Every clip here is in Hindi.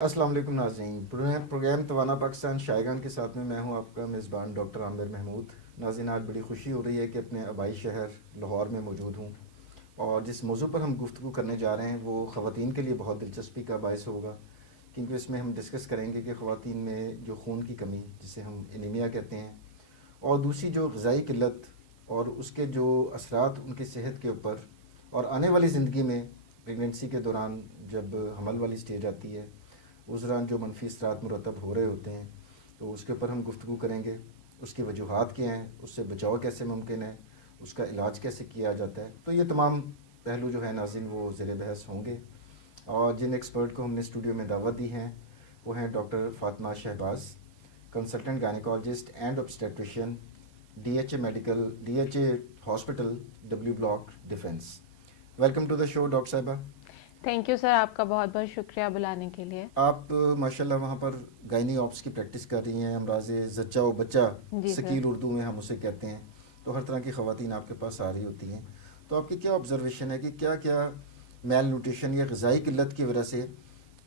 अस्सलाम वालेकुम नाज़रीन। प्रोग्राम तवाना पाकिस्तान शायगान के साथ में मैं हूं आपका मेज़बान डॉक्टर आमिर महमूद। नाज़रीन, आज बड़ी खुशी हो रही है कि अपने आबाई शहर लाहौर में मौजूद हूं और जिस मौजू पर हम गुफ्तगू करने जा रहे हैं वो ख़वातीन के लिए बहुत दिलचस्पी का बायस होगा, क्योंकि इसमें हम डिस्कस करेंगे कि ख़वातीन में जो खून की कमी, जिसे हम एनीमिया कहते हैं, और दूसरी जो ग़िज़ाई किल्लत और उसके जो असरात उनकी सेहत के ऊपर और आने वाली ज़िंदगी में प्रेगनेंसी के दौरान जब हमल वाली स्टेज आती है उस दौरान जो मनफी असरात मुरतब हो रहे होते हैं, तो उसके ऊपर हम गुफ्तगू करेंगे। उसकी वजूहात क्या हैं, उससे बचाव कैसे मुमकिन है, उसका इलाज कैसे किया जाता है। तो ये तमाम पहलू जो है नाज़रीन वो ज़ेर बहस होंगे। और जिन एक्सपर्ट को हमने स्टूडियो में दावत दी हैं वो हैं doctor Fatima Shahbaz, consultant gynaecologist and obstetrician, DHA hospital, W block, defence. Welcome to the show doctor साहिबा। थैंक यू सर, आपका बहुत बहुत शुक्रिया बुलाने के लिए। आप माशाल्लाह वहाँ पर गायनी ऑप्स की प्रैक्टिस कर रही हैं, अमराज़ ज़च्चा व बच्चा, जी सर। सकीर उर्दू में हम उसे कहते हैं। तो हर तरह की ख़वातीन आपके पास आ रही होती हैं, तो आपकी क्या ऑब्जर्वेशन है कि क्या क्या मेल न्यूट्रिशन या ग़िज़ाई किल्लत की वजह से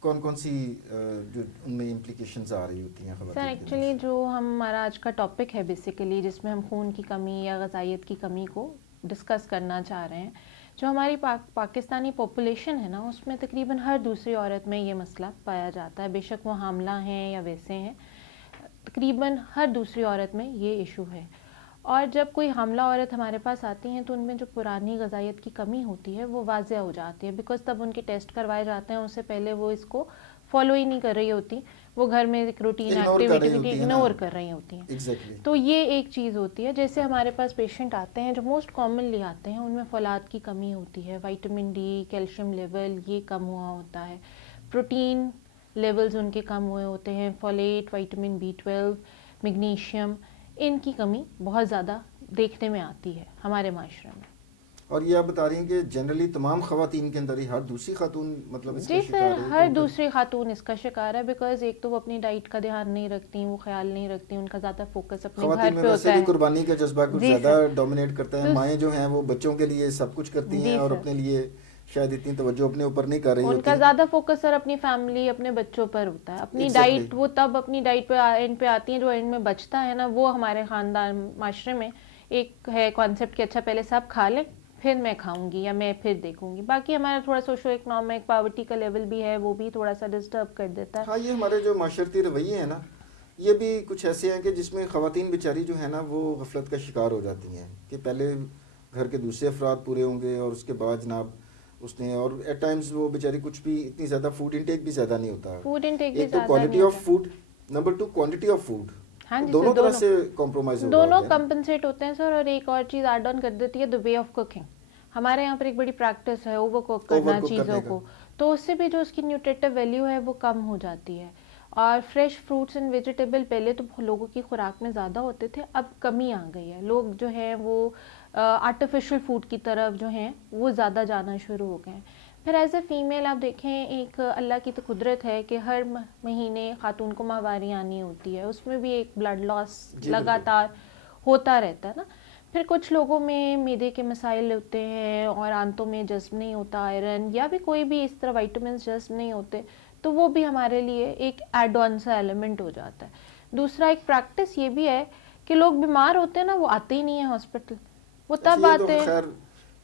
कौन कौन सी जो उनमें इम्प्लिकेशंस आ रही होती हैं सर ख़वातीन के अंदर एक्चुअली से? जो हमारा आज का टॉपिक है बेसिकली, जिसमें हम खून की कमी या ग़िज़ाइयत की कमी को डिस्कस करना चाह रहे हैं, जो हमारी पाकिस्तानी पॉपुलेशन है ना, उसमें तकरीबन हर दूसरी औरत में ये मसला पाया जाता है। बेशक वो हामला हैं या वैसे हैं, तकरीबन हर दूसरी औरत में ये इशू है। और जब कोई हमला औरत हमारे पास आती हैं तो उनमें जो पुरानी ग़िज़ाइयत की कमी होती है वो वाज़ह हो जाती है, बिकॉज़ तब उनके टेस्ट करवाए जाते हैं, उससे पहले वो इसको फॉलो ही नहीं कर रही होती, वो घर में एक रूटीन इग्नोर कर रही एक्टिविटी होती है ना। इग्नोर कर रही होती हैं। एग्जैक्टली। तो ये एक चीज़ होती है। जैसे हमारे पास पेशेंट आते हैं जो मोस्ट कॉमनली आते हैं, उनमें फौलाद की कमी होती है, विटामिन डी, कैल्शियम लेवल ये कम हुआ होता है, प्रोटीन लेवल्स उनके कम हुए होते हैं, फोलेट, विटामिन B12, मैग्नीशियम, इनकी कमी बहुत ज़्यादा देखने में आती है हमारे माशरे में। और ये आप बता रही हैं कि जनरली तमाम ख़वातीन के अंदर ही हर दूसरी खातून मतलब इसका जी शिकार सर, है, हर तो फिर दूसरी खातून इसका शिकार है, बिकॉज एक तो वो अपनी डाइट का ध्यान नहीं रखती, वो ख्याल नहीं रखती, उनका ज़्यादा फोकस अपने ख़वातीन घर में पे वैसे होता भी है। कुर्बानी का जज्बा कुछ जी ज़्यादा सर। डोमिनेट करता है। तो माएँ जो हैं वो बच्चों के लिए सब कुछ करती हैं जी और सर, अपने लिए शायद इतनी तवज्जो अपने ऊपर नहीं कर रही उनका होती। ज़्यादा फोकस सर अपनी फैमिली, अपने बच्चों पर होता है। अपनी एग्जैक्टली। डाइट वो तब अपनी डाइट पे एंड पे आती हैं, जो एंड में बचता है ना, वो हमारे ख़ानदान माशरे में एक है कॉन्सेप्ट कि अच्छा पहले सब खा लें फिर मैं खाऊंगी या मैं फिर देखूंगी। बाकी हमारा थोड़ा सोशो इकोनॉमिक पावर्टी का लेवल भी है, वो भी थोड़ा सा डिस्टर्ब कर देता है। हाँ, ये हमारे जो माशरती रवैये हैं ना, ये भी कुछ ऐसे हैं कि जिसमें ख़वातीन बेचारी जो है ना वो गफलत का शिकार हो जाती हैं कि पहले घर के दूसरे अफराद पूरे होंगे और उसके बाद जनाब उसने, और एट टाइम्स वो बेचारी कुछ भी इतनी ज़्यादा फूड इंटेक भी ज़्यादा नहीं होता। फूड इनटेक भी एक तो ज़्यादा नहीं क्वालिटी होता। Of food, number two quantity of food, हाँ तो जी सर, दोनों तरह दोनों से कॉम्प्रोमाइज़ हो रहा दोनों होता है ना। कंपनसेट होते हैं सर। और एक और चीज़ ऐड ऑन कर देती है, द वे ऑफ कुकिंग। हमारे यहाँ पर एक बड़ी प्रैक्टिस है ओवर कुक ओवर करना कुक चीज़ों करने का। को, तो उससे भी जो उसकी न्यूट्रिटिव वैल्यू है वो कम हो जाती है। और फ्रेश फ्रूट्स एंड वेजिटेबल पहले तो लोगों की खुराक में ज़्यादा होते थे, अब कमी आ गई है। लोग जो हैं वो आर्टिफिशियल फूड की तरफ जो हैं वो ज़्यादा जाना शुरू हो गए हैं। फिर एज ए फ़ीमेल आप देखें, एक अल्लाह की तो कुदरत है कि हर महीने खातून को माहवारी आनी होती है, उसमें भी एक ब्लड लॉस जी बिल्कुल। लगातार होता रहता है ना। फिर कुछ लोगों में मैदे के मसाइल होते हैं और आंतों में जज्ब नहीं होता आयरन, या भी कोई भी इस तरह विटामिन जज्ब नहीं होते, तो वो भी हमारे लिए एक एड ऑन सा एलिमेंट हो जाता है। दूसरा एक प्रैक्टिस ये भी है कि लोग बीमार होते हैं ना, वो आते ही नहीं है हॉस्पिटल, वो अच्छा, तब ये तो आते हैं। खैर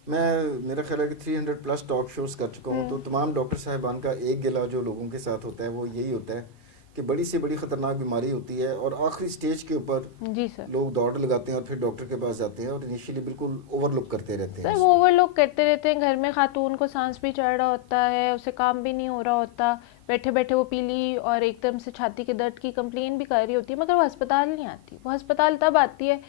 मैं, मेरा ख्याल है कि 300 प्लस टॉक शोज कर चुका हूँ, तो तमाम डॉक्टर साहिबान का एक गिला जो लोगों के साथ होता है वो यही होता है कि बड़ी से बड़ी ख़तरनाक बीमारी होती है और आखिरी स्टेज के ऊपर जी सर। लोग दौड़ लगाते हैं और फिर डॉक्टर के पास जाते हैं और इनिशियली बिल्कुल ओवरलुक करते रहते हैं सर वो इसको। ओवरलोड करते रहते हैं, घर में खातून को सांस भी चढ़ रहा होता है, उसे काम भी नहीं हो रहा होता, बैठे बैठे वो पीली और एकदम से छाती के दर्द की कंप्लेन भी कर रही होती है, मगर वो अस्पताल नहीं आती। वो अस्पताल तब आती है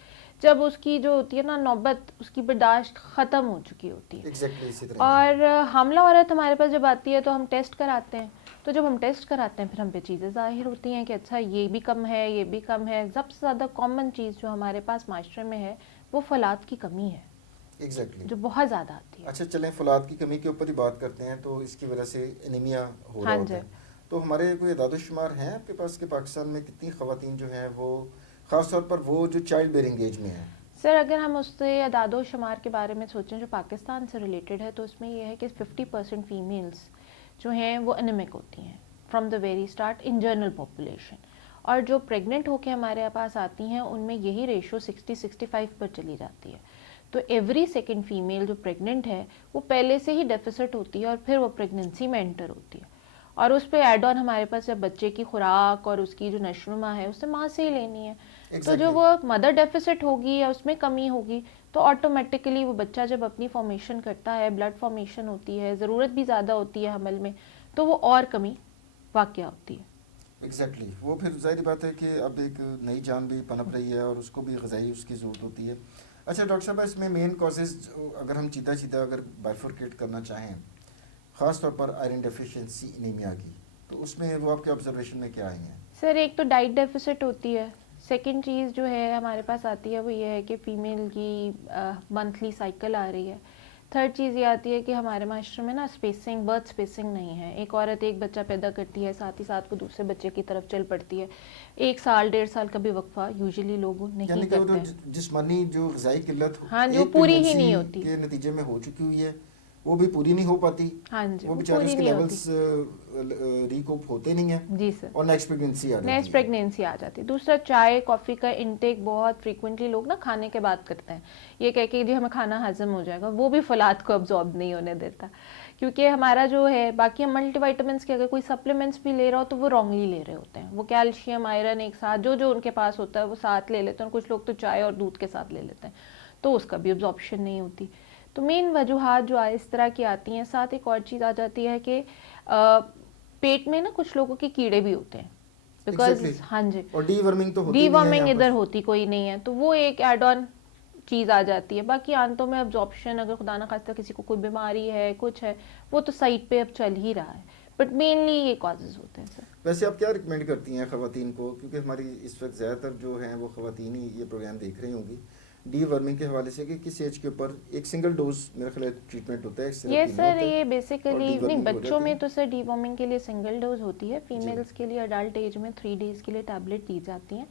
जब उसकी जो होती है ना नौबत, उसकी बर्दाश्त ख़त्म हो चुकी होती है। एग्जैक्टली इसी तरह ही है। और हमला औरत हमारे पास जब आती है तो हम टेस्ट कराते हैं, तो जब हम टेस्ट कराते हैं फिर हम पे चीज़ें ज़ाहिर होती हैं कि अच्छा ये भी कम है, ये भी कम है। सबसे ज़्यादा कॉमन चीज़ जो हमारे पास माशरे में है वो फौलाद की कमी है, एग्जैक्टली। जो बहुत ज़्यादा आती है। अच्छा, चलें फौलाद की कमी के ऊपर ही बात करते हैं। तो इसकी वजह से एनीमिया हो रहा हाँ होता जी है, तो हमारे कोई इदाद-ओ-शुमार हैं आपके पास कि पाकिस्तान में कितनी ख़वातीन जो हैं वो ख़ास तौर पर वो जो चाइल्ड बेयरिंग एज में हैं? सर, अगर हम उससे अदादो शुमार के बारे में सोचें जो पाकिस्तान से रिलेटेड है, तो उसमें यह है कि 50% फ़ीमेल्स जो हैं वो एनीमिक होती हैं। From the very start in general population, और जो प्रेग्नेंट होकर हमारे पास आती हैं उनमें यही रेशो 60-65 पर चली जाती है। तो एवरी सेकेंड फीमेल जो प्रेग्नेंट है वो पहले से ही डेफिसिट होती है और फिर वो प्रेगनेंसी में एंटर होती है, और उस पर एड ऑन हमारे पास जब बच्चे की खुराक और उसकी जो नशोनुमा है उससे माँ से ही लेनी है। तो जो वो मदर डेफिसिट होगी या उसमें कमी होगी तो ऑटोमेटिकली वो बच्चा जब अपनी फॉर्मेशन करता है, ब्लड फॉर्मेशन होती है, ज़रूरत भी ज़्यादा होती है हमल में, तो वो और कमी वाक़या होती है। एग्जैक्टली वो फिर जाहिर बात है कि अब एक नई जान भी पनप रही है और उसको भी ग़िज़ाई उसकी ज़रूरत होती है। अच्छा डॉक्टर साहब, इसमें मेन कॉजेज़ अगर हम सीधा सीधा अगर बाइफरकेट करना चाहें, ख़ास तौर पर आयरन डेफिशिएंसी एनीमिया की, तो उसमें वो आपके ऑब्जर्वेशन में क्या आई हैं? सर एक तो डाइट डेफिसिट होती है, सेकंड चीज़ जो है हमारे पास आती है वो ये है कि फ़ीमेल की मंथली साइकिल आ रही है, थर्ड चीज़ ये आती है कि हमारे माशरे में ना स्पेसिंग, बर्थ स्पेसिंग नहीं है। एक औरत एक बच्चा पैदा करती है, साथ ही साथ वो दूसरे बच्चे की तरफ चल पड़ती है, 1 साल 1.5 साल का भी वक्फा यूजुअली लोग नहीं करते हैं। जिस्मानी जो ग़िज़ाई किल्लत हाँ जो पूरी ही नहीं होती के नतीजे में हो चुकी हुई है वो भी पूरी नहीं हो पाती। हाँ जी, वो बेचारे उसके लेवल्स रिकूप होते नहीं है जी सर, और नेक्स्ट प्रेगनेंसी आ जाती है। दूसरा, चाय कॉफ़ी का इनटेक बहुत फ्रीक्वेंटली लोग ना खाने के बाद करते हैं, ये कह के जी हमें खाना हजम हो जाएगा, वो भी फलाद को अब्जॉर्ब नहीं होने देता, क्योंकि हमारा जो है बाकी हम मल्टीविटामिन्स के अगर कोई सप्लीमेंट्स भी ले रहा हो तो वो रॉन्गली ले रहे होते हैं, वो कैल्शियम आयरन एक साथ जो जो उनके पास होता है वो साथ ले लेते हैं, कुछ लोग तो चाय और दूध के साथ ले लेते हैं, तो उसका भी अब्जॉर्प्शन नहीं होती। तो मेन वजूहात जो इस तरह की आती हैं। साथ एक और चीज़ आ जाती है कि पेट में ना कुछ लोगों के कीड़े भी होते हैं, बिकॉज हाँ जी, और डीवर्मिंग तो होती डीवर्मिंग इधर होती कोई नहीं है, तो वो एक एड ऑन चीज़ आ जाती है। बाकी आंतों में अब्जॉर्प्शन, अगर खुदा ना खास्ता किसी को कोई बीमारी है कुछ है, वो तो साइड पे अब चल ही रहा है, बट मेनली ये कॉजेज होते हैं सर। वैसे आप क्या रिकमेंड करती हैं ख़वातीन को, क्योंकि हमारी इस वक्त ज़्यादातर जो हैं वो ख़वातीन ही ये प्रोग्राम देख रही होंगी, डीवर्मिंग के हवाले से कि किस एज के ऊपर एक सिंगल डोज मेरा ख्याल ट्रीटमेंट होता है? ये सर ये बेसिकली नहीं, बच्चों में तो सर डीवर्मिंग के लिए सिंगल डोज होती है, फीमेल्स के लिए अडल्ट एज में 3 डेज़ के लिए टैबलेट दी जाती हैं।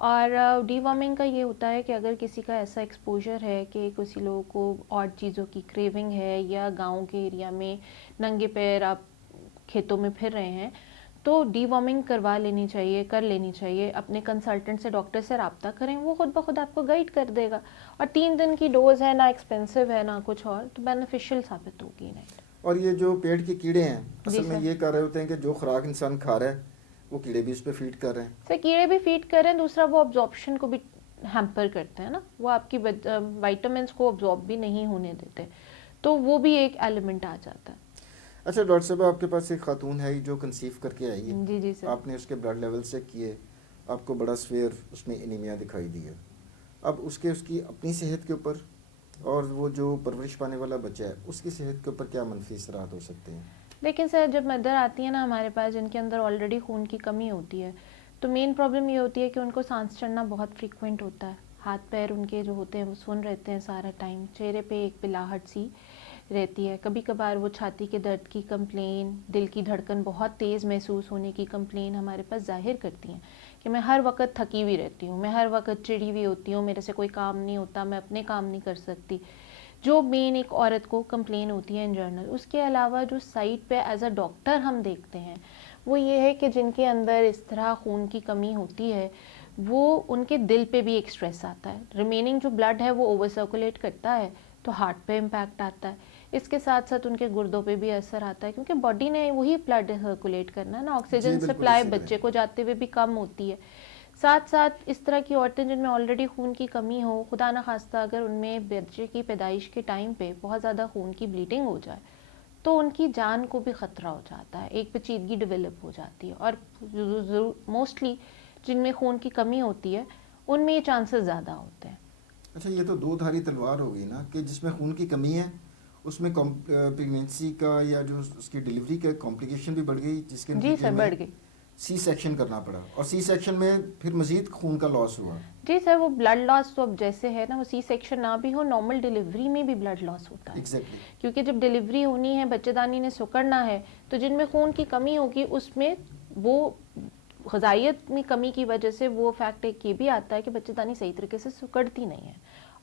और डीवर्मिंग का ये होता है कि अगर किसी का ऐसा एक्सपोजर है कि किसी लोगों को और चीज़ों की क्रेविंग है, या गांव के एरिया में नंगे पैर आप खेतों में फिर रहे हैं, तो डीवर्मिंग करवा लेनी चाहिए, कर लेनी चाहिए। अपने कंसल्टेंट से, डॉक्टर से रब्ता करें, वो खुद ब खुद आपको गाइड कर देगा। और 3 दिन की डोज है, ना एक्सपेंसिव है ना कुछ और, तो बेनिफिशियल साबित होगी। नहीं, और ये जो पेट के कीड़े हैं असल में ये कर रहे होते हैं कि जो खुराक इंसान खा रहा है वो कीड़े भी उस पर फीड कर रहे हैं। सर कीड़े भी फीड कर रहे हैं, दूसरा वो अब्जॉर्प्शन को भी हैम्पर करते हैं ना, वो आपकी वाइटामिन को अब्जॉर्ब भी नहीं होने देते, तो वो भी एक एलिमेंट आ जाता है। अच्छा डॉक्टर साहब, आपके पास एक खातून है जो कंसीव करके आई है, जी जी सर, आपने उसके ब्लड लेवल चेक किए, आपको बड़ा स्वेयर उसमें एनीमिया दिखाई दी है। अब उसकी अपनी सेहत के ऊपर और वो जो परवरिश पाने वाला बच्चा है उसकी सेहत के ऊपर क्या मनफी असरात हो सकते हैं? लेकिन सर जब मदर आती है ना हमारे पास, जिनके अंदर ऑलरेडी खून की कमी होती है, तो मेन प्रॉब्लम ये होती है कि उनको सांस चढ़ना बहुत फ्रीक्वेंट होता है, हाथ पैर उनके जो होते हैं वो सुन रहते हैं सारा टाइम, चेहरे पे एक पिलाहट सी रहती है, कभी कभार वो छाती के दर्द की कंप्लेन, दिल की धड़कन बहुत तेज़ महसूस होने की कंप्लेन हमारे पास जाहिर करती हैं कि मैं हर वक्त थकी हुई रहती हूँ, मैं हर वक्त चिड़ी हुई होती हूँ, मेरे से कोई काम नहीं होता, मैं अपने काम नहीं कर सकती, जो मेन एक औरत को कंप्लेन होती है इन जनरल। उसके अलावा जो साइड पे एज अ डॉक्टर हम देखते हैं वो ये है कि जिनके अंदर इस तरह खून की कमी होती है वो उनके दिल पे भी एक स्ट्रेस आता है, रिमेनिंग जो ब्लड है वो ओवर सर्कुलेट करता है तो हार्ट पे इम्पैक्ट आता है, इसके साथ साथ उनके गुर्दों पे भी असर आता है, क्योंकि बॉडी ने वही ब्लड सर्कुलेट करना है ना, ऑक्सीजन सप्लाई बच्चे को जाते हुए भी कम होती है। साथ साथ इस तरह की औरतें जिनमें ऑलरेडी खून की कमी हो, खुदा न खास्ता अगर उनमें बच्चे की पैदाइश के टाइम पे बहुत ज़्यादा खून की ब्लीडिंग हो जाए तो उनकी जान को भी ख़तरा हो जाता है, एक पेचीदगी डेवलप हो जाती है, और मोस्टली जिनमें खून की कमी होती है उनमें ये चांसेस ज़्यादा होते हैं। अच्छा, ये तो दो धारी तलवार हो गई ना, कि जिसमें खून की कमी है उसमें प्रेगनेंसी का या जो उसकी डिलीवरी का कॉम्प्लिकेशन भी बढ़ गई, जिसके जी सर बढ़ गई, सी सेक्शन करना पड़ा, और सी सेक्शन में फिर मजीद खून का लॉस हुआ। जी सर, वो ब्लड लॉस तो अब जैसे है ना, वो सी सेक्शन ना भी हो, नॉर्मल डिलीवरी में भी ब्लड लॉस होता है। Exactly. क्योंकि जब डिलीवरी होनी है, बच्चेदानी ने सुकड़ना है, तो जिनमें खून की कमी होगी उसमें वो ग़िज़ाइयत में कमी की वजह से वो फैक्ट एक ये भी आता है कि बच्चेदानी सही तरीके से सुकड़ती नहीं है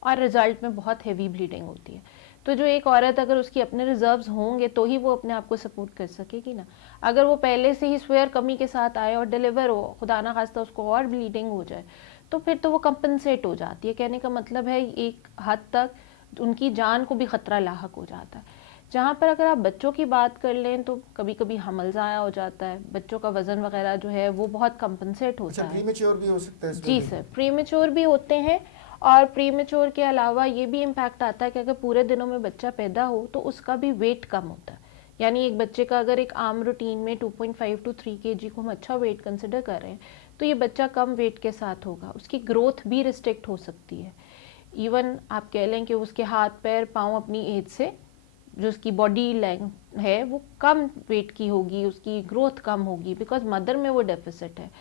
और रिजल्ट में बहुत हेवी ब्लीडिंग होती है। तो जो एक औरत अगर उसकी अपने रिजर्व्स होंगे तो ही वो अपने आप को सपोर्ट कर सकेगी ना। अगर वो पहले से ही स्वेयर कमी के साथ आए और डिलीवर हो, खुदा ना खास्ता उसको और ब्लीडिंग हो जाए, तो फिर तो वो कंपनसेट हो जाती है। कहने का मतलब है एक हद तक उनकी जान को भी खतरा लाहक हो जाता है। जहाँ पर अगर आप बच्चों की बात कर लें तो कभी कभी हमल ज़ाया हो जाता है, बच्चों का वज़न वगैरह जो है वो बहुत कंपनसेट होता अच्छा, है। प्रीमेच्योर भी हो सकता है इसमें जी भी? सर, प्रीमेच्योर भी होते हैं। और प्रीमेच्योर के अलावा ये भी इम्पैक्ट आता है कि अगर पूरे दिनों में बच्चा पैदा हो तो उसका भी वेट कम होता है। यानी एक बच्चे का अगर एक आम रूटीन में 2.5 to 3 kg को हम अच्छा वेट कंसिडर कर रहे हैं, तो ये बच्चा कम वेट के साथ होगा, उसकी ग्रोथ भी रिस्ट्रिक्ट हो सकती है। इवन आप कह लें कि उसके हाथ पैर पाँव अपनी एज से, जो उसकी बॉडी लेंथ है वो कम वेट की होगी, उसकी ग्रोथ कम होगी, बिकॉज मदर में वो डेफिसिट है।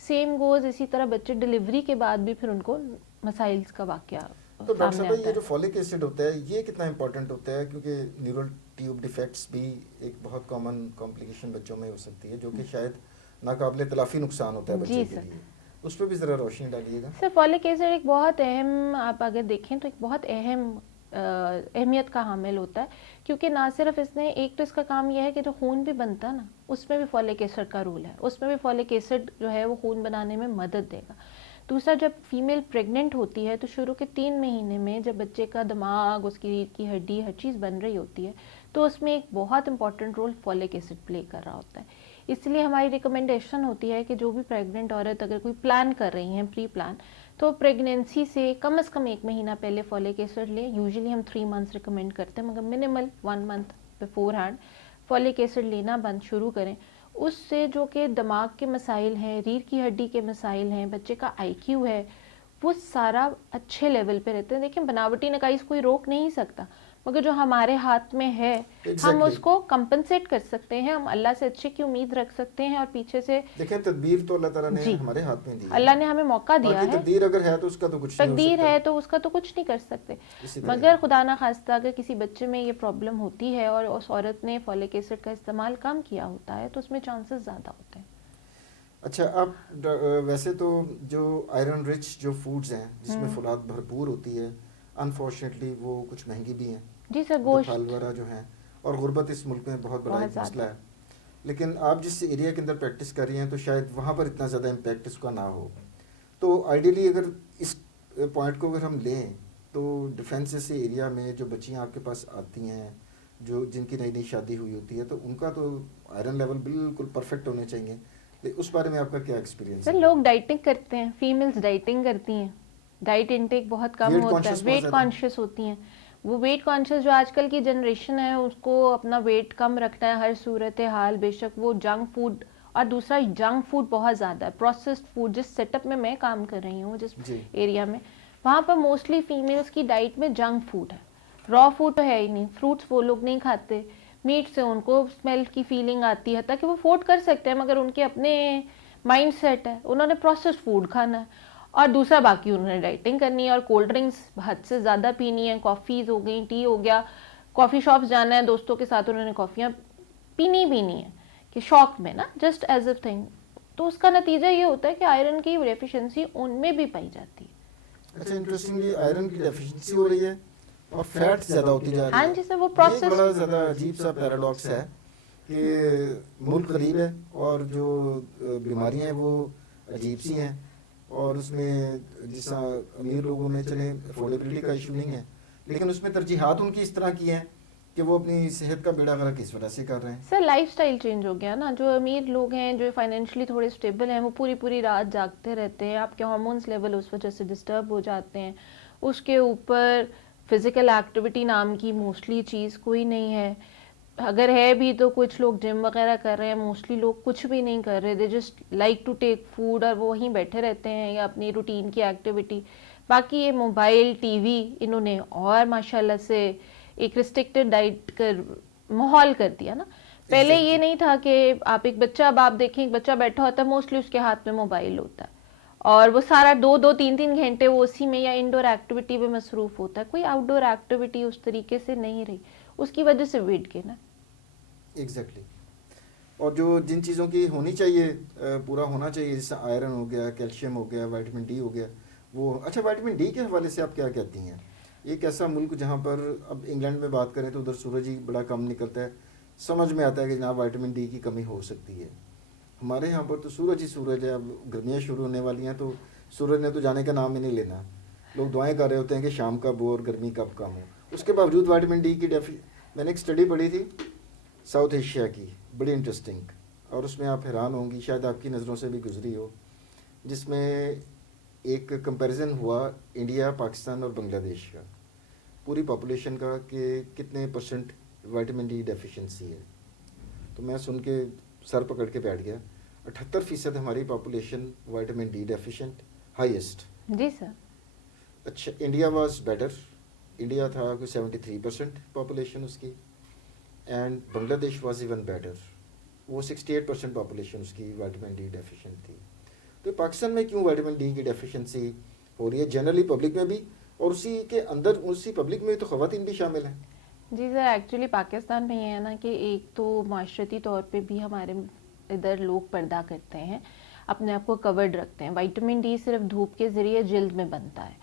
सेम गोज इसी तरह बच्चे डिलीवरी के बाद भी फिर उनको मसाइल्स का वाकया तो डॉक्टर सामने साहब भाई, आता ये जो है। फॉलिक एसिड होता है ये कितना इंपॉर्टेंट होता है? क्योंकि न्यूरल ट्यूब डिफेक्ट्स भी एक बहुत कॉमन कॉम्प्लिकेशन बच्चों में हो सकती है, जो कि शायद नाकाबिले तलाफी नुकसान होता है बच्चे जी के सर। लिए। उस पर भी ज़रा रोशनी डालिएगा। सर फॉलिक एसिड एक बहुत अहम, आप अगर देखें तो एक बहुत अहम अहमियत का हामिल होता है, क्योंकि ना सिर्फ इसने, एक तो इसका काम यह है कि जो खून भी बनता है ना उसमें भी फॉलिक एसिड का रोल है, उसमें भी फॉलिक एसिड जो है वो खून बनाने में मदद देगा। दूसरा, जब फीमेल प्रेग्नेंट होती है तो शुरू के 3 महीने में जब बच्चे का दिमाग, उसकी रीढ़ की हड्डी, हर चीज़ बन रही होती है, तो उसमें एक बहुत important role folic acid play कर रहा होता है। इसलिए हमारी रिकमेंडेशन होती है कि जो भी प्रेग्नेंट औरत अगर कोई प्लान कर रही हैं, प्री प्लान, तो प्रेगनेंसी से कम 1 महीना पहले फॉलिक एसिड लें। यूजुअली हम 3 मंथ्स रिकमेंड करते हैं, मगर minimal 1 month before hand folic acid लेना बंद शुरू करें। उससे जो कि दिमाग के मसाइल हैं, रीढ़ की हड्डी के मसाइल हैं, बच्चे का IQ है, वो सारा अच्छे लेवल पे रहते हैं। देखिए, बनावटी नकाइस कोई रोक नहीं सकता, मगर जो हमारे हाथ में है हम एग्जैक्टली। उसको कंपनसेट कर सकते हैं। हम अल्लाह से अच्छे की उम्मीद रख सकते हैं और पीछे से, देखें, तदबीर तो अल्लाह ताला ने जी, हमारे हाथ में दी है। अल्लाह ने हमें मौका दिया बाकी है। तकदीर अगर है तो उसका तो कुछ नहीं हो तकदीर सकता। है तो उसका तो कुछ नहीं कर सकते। इसी तरह मगर खुदा ना खास्ता अगर किसी बच्चे में ये प्रॉब्लम होती है और उस औरत ने फॉलिक एसिड का इस्तेमाल कम किया होता है, तो उसमें चांसेस ज़्यादा होते हैं। अच्छा, आप वैसे तो जो आयरन रिच जो फूड्स हैं जिसमें फुलाद भरपूर होती है, अनफॉर्चुनेटली वो कुछ महंगी भी हैं, जी सर, मतलब फल गोश्त वगैरह जो हैं, और गुर्बत इस मुल्क में बहुत बड़ा बहुत एक ज़्यादा मसला है। है। लेकिन आप जिस एरिया के अंदर प्रैक्टिस कर रही हैं तो शायद वहाँ पर इतना ज़्यादा इम्पैक्ट इसका ना हो। तो आइडियली अगर इस पॉइंट को अगर हम लें तो डिफेंस जैसे एरिया में जो बच्चियाँ आपके पास आती हैं, जो जिनकी नई नई शादी हुई होती है, तो उनका तो आयरन लेवल बिल्कुल परफेक्ट होने चाहिए। उस बारे में आपका क्या एक्सपीरियंस सर है? लोग डाइटिंग करते हैं, फीमेल्स डाइटिंग करती हैं, डाइट इनटेक बहुत कम वेट होता है, कॉन्शियस बहुत वेट ज़्यादा। कॉन्शियस होती हैं। वो वेट कॉन्शियस जो आजकल की जनरेशन है उसको अपना वेट कम रखना है हर सूरत हाल, बेशक वो जंक फूड, और दूसरा जंक फूड बहुत ज़्यादा है, प्रोसेस्ड फूड। जिस सेटअप में मैं काम कर रही हूँ, जिस जी। एरिया में, वहाँ पर मोस्टली फीमेल्स की डाइट में जंक फूड है, रॉ फूड तो है ही नहीं। फ्रूट्स वो लोग नहीं खाते, मीट से उनको स्मेल की फीलिंग आती है, ताकि वो अफोर्ड कर सकते हैं, मगर उनके अपने माइंड सेट है, उन्होंने प्रोसेस्ड फूड खाना है। और दूसरा, बाकी उन्होंने डाइटिंग करनी है और कोल्ड ड्रिंक्स हद से ज़्यादा पीनी है, कॉफ़ीज़ हो गई, टी हो गया, कॉफ़ी शॉप्स जाना है दोस्तों के साथ, उन्होंने कॉफ़ियाँ पीनी है कि शौक में ना, जस्ट एज अ थिंग। तो उसका नतीजा ये होता है कि आयरन की डेफिशिएंसी उनमें भी पाई जाती है। अच्छा, इंटरेस्टिंगली आयरन की डेफिशिएंसी हो रही है और फैट ज़्यादा होती जा रही हाँ है। जी सर, वो ये एक बड़ा प्रोसेस, ज़्यादा अजीब सा पैराडॉक्स है कि मुल्क गरीब है और जो बीमारियां हैं वो अजीब सी हैं, और उसमें जिस अमीर लोगों में चले अफोर्डेबिलिटी का इशू नहीं है, लेकिन उसमें तरजीहात उनकी इस तरह की हैं कि वो अपनी सेहत का बेड़ा गर्क इस वजह से कर रहे हैं। सर लाइफस्टाइल चेंज हो गया ना। जो अमीर लोग हैं, जो फाइनेंशियली थोड़े स्टेबल हैं, वो पूरी पूरी रात जागते रहते हैं, आपके हार्मोन्स लेवल उस वजह से डिस्टर्ब हो जाते हैं। उसके ऊपर फिजिकल एक्टिविटी नाम की मोस्टली चीज़ कोई नहीं है, अगर है भी तो कुछ लोग जिम वगैरह कर रहे हैं, मोस्टली लोग कुछ भी नहीं कर रहे, they just like to take food और वो वहीं बैठे रहते हैं या अपनी रूटीन की एक्टिविटी। बाकी ये मोबाइल, टीवी, इन्होंने और माशाल्लाह से एक रिस्ट्रिक्टेड डाइट कर माहौल कर दिया ना। पहले ये एग्जैक्टली। नहीं था कि आप एक बच्चा, अब आप देखें एक बच्चा बैठा होता है, मोस्टली उसके हाथ में मोबाइल होता है और वो सारा 2-2, 3-3 घंटे वो उसी में या इंडोर एक्टिविटी में मसरूफ होता है। कोई आउटडोर एक्टिविटी उस तरीके से नहीं रही, उसकी वजह से वेट गेन है। एग्जैक्टली। और जो जिन चीज़ों की होनी चाहिए, पूरा होना चाहिए, जैसे आयरन हो गया, कैल्शियम हो गया, विटामिन डी हो गया, वो अच्छा, विटामिन डी के हवाले से आप क्या कहती हैं? एक ऐसा मुल्क जहाँ पर, अब इंग्लैंड में बात करें तो उधर सूरज ही बड़ा कम निकलता है, समझ में आता है कि जनाब विटामिन डी की कमी हो सकती है। हमारे यहाँ पर तो सूरज ही सूरज है। अब गर्मियाँ शुरू होने वाली हैं तो सूरज ने तो जाने का नाम ही नहीं लेना। लोग दुआएं कर रहे होते हैं कि शाम कब हो और गर्मी कब कम हो। उसके बावजूद विटामिन डी की मैंने एक स्टडी पढ़ी थी साउथ एशिया की, बड़ी इंटरेस्टिंग, और उसमें आप हैरान होंगी, शायद आपकी नज़रों से भी गुजरी हो, जिसमें एक कंपैरिजन हुआ इंडिया, पाकिस्तान और बांग्लादेश का, पूरी पॉपुलेशन का, कि कितने परसेंट विटामिन डी डेफिशिएंसी है। तो मैं सुन के सर पकड़ के बैठ गया। 78% हमारी population vitamin D deficient, highest. जी सर। अच्छा, इंडिया वाज बेटर, इंडिया था कोई 73% पॉपुलेशन उसकी, and Bangladesh was even better, वो 68% पॉपुलेशन उसकी विटामिन डी डेफिशिएंट थी। तो पाकिस्तान में क्यों विटामिन डी की डेफिशिएंसी हो रही है, जनरली पब्लिक में भी, और उसी के अंदर उसी पब्लिक में तो ख़वातीन भी शामिल हैं? जी सर, एक्चुअली पाकिस्तान में ये है ना कि एक तो माशरती तौर पे भी हमारे इधर लोग पर्दा करते हैं, अपने आप को कवर्ड रखते हैं। विटामिन डी सिर्फ धूप के ज़रिए जिल्द में बनता है,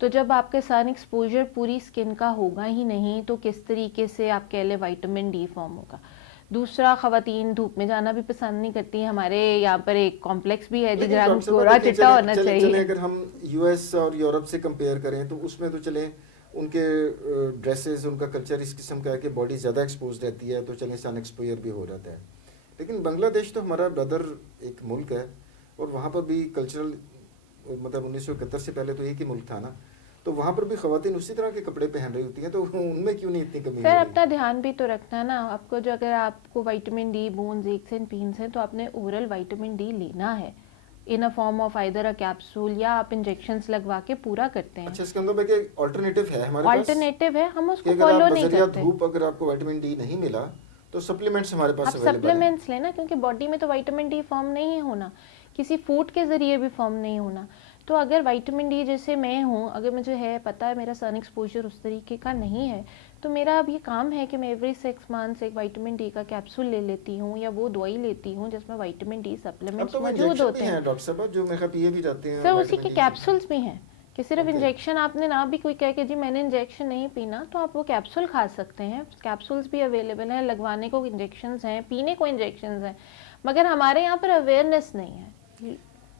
तो जब आपके सन एक्सपोजर पूरी स्किन का होगा ही नहीं तो किस तरीके से आप कह लें विटामिन डी फॉर्म होगा। दूसरा, ख़वातीन धूप में जाना भी पसंद नहीं करती हैं। हमारे यहाँ पर एक कॉम्प्लेक्स भी है जिधर रंग गोरा चिट्टा होना चाहिए। चले अगर हम यूएस और यूरोप से कंपेयर करें तो उसमें तो चले उनके ड्रेसेस, उनका कल्चर इस किस्म का है कि बॉडी ज़्यादा एक्सपोज रहती है, तो चले सन एक्सपोजर भी हो जाता है। लेकिन बांग्लादेश तो हमारा ब्रदर एक मुल्क है, और वहाँ पर भी कल्चरल, मतलब 1971 से पहले तो एक ही मुल्क था ना, तो वहाँ पर भी ख़वातीन उसी तरह के कपड़े पहन रही होती हैं, तो उनमें क्यों नहीं इतनी कमी हो सर रही? अपना ध्यान भी तो रखना है ना आपको। जो अगर आपको vitamin D bones, aches and pains हैं तो आपने ओरल विटामिन डी लेना है in a form of either a capsule, या आप इंजेक्शंस लगवा के पूरा करते हैं। अच्छा, इसके अंदर में एक ऑल्टरनेटिव है हमारे पास, ऑल्टरनेटिव है, हम कि उसको अगर फॉलो आप नहीं बजरिया करते। धूप, अगर आपको विटामिन डी नहीं मिला तो सप्लीमेंट्स हमारे आप पास अवेलेबल हैं। सप्लीमेंट्स लेना, क्योंकि बॉडी में तो विटामिन डी फॉर्म नहीं होना, किसी फूड के ज़रिए भी फॉर्म नहीं होना। तो अगर विटामिन डी, जैसे मैं हूँ, अगर मुझे है पता है मेरा सन एक्सपोजर उस तरीके का नहीं है, तो मेरा अब ये काम है कि मैं एवरी 6 मंथ्स एक विटामिन डी का कैप्सूल ले लेती हूँ, या वो दवाई लेती हूँ जिसमें विटामिन डी अब सप्लीमेंट्स तो वो मौजूद इंजेक्शन होते भी हैं। हैं डॉक्टर साहब, जो मेरे ख्याल पिए भी जाते हैं सर उसी विटामिन के डी। कैप्सूल्स भी हैं, कि सिर्फ ओके, इंजेक्शन आपने ना भी कोई कहे कि जी मैंने इंजेक्शन नहीं पीना, तो आप वो कैप्सूल खा सकते हैं। कैप्सूल्स भी अवेलेबल हैं, लगवाने को इंजेक्शंस हैं, पीने को इंजेक्शंस हैं, मगर हमारे यहाँ पर अवेयरनेस नहीं है।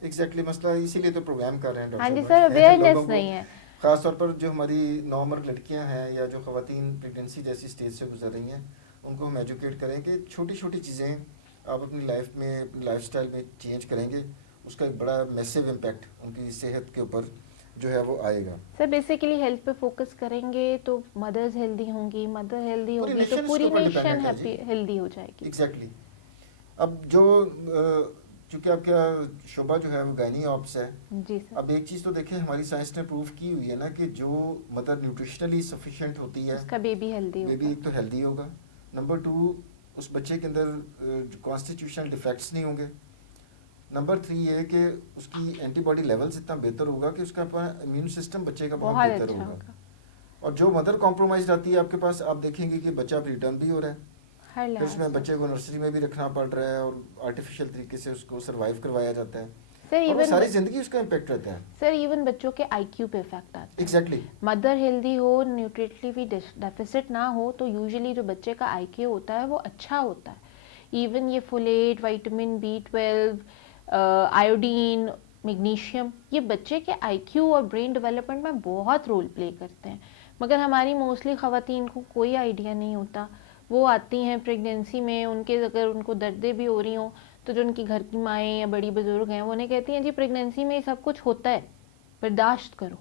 एग्जैक्टली मसला इसीलिए तो प्रोग्राम कर रहे हैं हाँ डॉक्टर जी साहब, सर, अवेयरनेस लोगों को, नहीं है। ख़ास तौर पर जो हमारी नॉर्मल लड़कियां हैं या जो ख़वातीन प्रेगनेंसी जैसी स्टेज से गुजर रही हैं, उनको हम एजुकेट करें कि छोटी छोटी चीज़ें आप अपनी लाइफ में, अपनी लाइफस्टाइल में चेंज करेंगे, उसका एक बड़ा मैसिव इम्पैक्ट उनकी सेहत के ऊपर जो है वो आएगा। सर बेसिकली हेल्थ पे फोकस करेंगे तो मदर्स हेल्दी होंगी, मदर हेल्दी पूरी होगी तो नेशन पूरी इसके ऊपर नेशन डिपेंडेंट है जी। हेल्दी हो जाएगी। एग्जैक्टली। अब जो चूँकि आपका शोबा जो है वो गायनी ऑप्स है, जी सर। अब एक चीज़ तो देखिए हमारी साइंस ने प्रूव की हुई है ना कि जो मदर न्यूट्रिशनली सफिशिएंट होती है, उसका बेबी हेल्दी बेबी होगा। एक तो हेल्दी होगा, नंबर 2 उस बच्चे के अंदर कॉन्स्टिट्यूशनल डिफेक्ट्स नहीं होंगे, नंबर 3 ये कि उसकी एंटीबॉडी लेवल्स इतना बेहतर होगा कि उसका अपना इम्यून सिस्टम बच्चे का बहुत बेहतर अच्छा होगा। होगा। और जो मदर कॉम्प्रोमाइज आती है आपके पास, आप देखेंगे कि बच्चा रिटर्न भी हो रहा है, हर फिर लिहाज उसमें से। बच्चे को नर्सरी में भी रखना पड़ रहा है और आर्टिफिशियल तरीके से उसको सर्वाइव करवाया जाता है, सर और वो इवन सारी ज़िंदगी उसका इम्पेक्ट रहता है। सर इवन बच्चों के आईक्यू पे इफेक्ट आता है। एग्जैक्टली। मदर हेल्दी हो, न्यूट्रिटिवली डेफिसिट ना हो, तो यूजुअली जो बच्चे का आईक्यू होता है वो अच्छा होता है। इवन ये folate, vitamin B12, iodine, magnesium, ये बच्चे के आईक्यू और ब्रेन डेवलपमेंट में बहुत रोल प्ले करते हैं, मगर हमारी मोस्टली ख़वातीन को कोई आइडिया नहीं होता। वो आती हैं प्रेगनेंसी में, उनके अगर उनको दर्दें भी हो रही हों तो जो उनकी घर की माएँ या बड़ी बुजुर्ग हैं वो उन्हें कहती हैं जी प्रेगनेंसी में ये सब कुछ होता है, बर्दाश्त करो।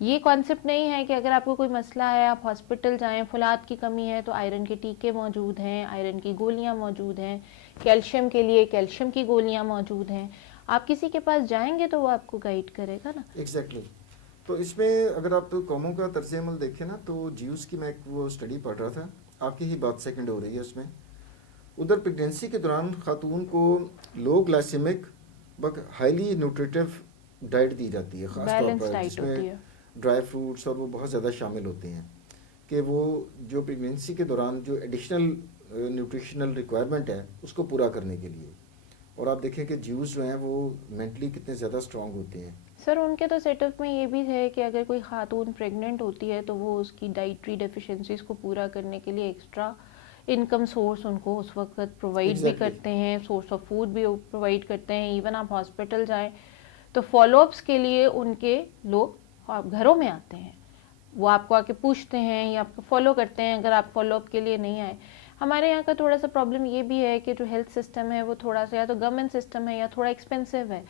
ये कॉन्सेप्ट नहीं है कि अगर आपको कोई मसला है आप हॉस्पिटल जाएं, फुलाद की कमी है तो आयरन के टीके मौजूद हैं, आयरन की गोलियां मौजूद हैं, कैल्शियम के लिए कैल्शियम की गोलियां मौजूद हैं। आप किसी के पास जाएंगे तो वो आपको गाइड करेगा ना। एग्जैक्टली। तो इसमें अगर आप कौमों का तर्ज अमल देखें ना, तो जीयूस की मैं एक वो स्टडी पढ़ रहा था, आपकी ही बात सेकंड हो रही है उसमें। उधर प्रेगनेंसी के दौरान खातून को low glycemic but highly nutritive diet दी जाती है, ख़ास तौर बैलेंस पर डाइट होती जिसमें है। ड्राई फ्रूट्स और वो बहुत ज़्यादा शामिल होते हैं, कि वो जो प्रेगनेंसी के दौरान जो एडिशनल न्यूट्रिशनल रिक्वायरमेंट है उसको पूरा करने के लिए। और आप देखें कि ज्यूज़ जो हैं वो मेंटली कितने ज़्यादा स्ट्रांग होते हैं। सर उनके तो सेटअप में ये भी है कि अगर कोई खातून प्रेग्नेंट होती है तो वो उसकी डाइटरी डेफिशिएंसीज को पूरा करने के लिए एक्स्ट्रा इनकम सोर्स उनको उस वक्त प्रोवाइड भी एग्जैक्टली करते हैं, सोर्स ऑफ फूड भी प्रोवाइड करते हैं। इवन आप हॉस्पिटल जाएं तो फॉलोअप्स के लिए उनके लोग घरों में आते हैं, वो आपको आके पूछते हैं या आपको फॉलो करते हैं अगर आप फॉलोअप के लिए नहीं आए। हमारे यहाँ का थोड़ा सा प्रॉब्लम ये भी है कि जो हेल्थ सिस्टम है वो थोड़ा सा या तो गवर्नमेंट सिस्टम है या थोड़ा एक्सपेंसिव है,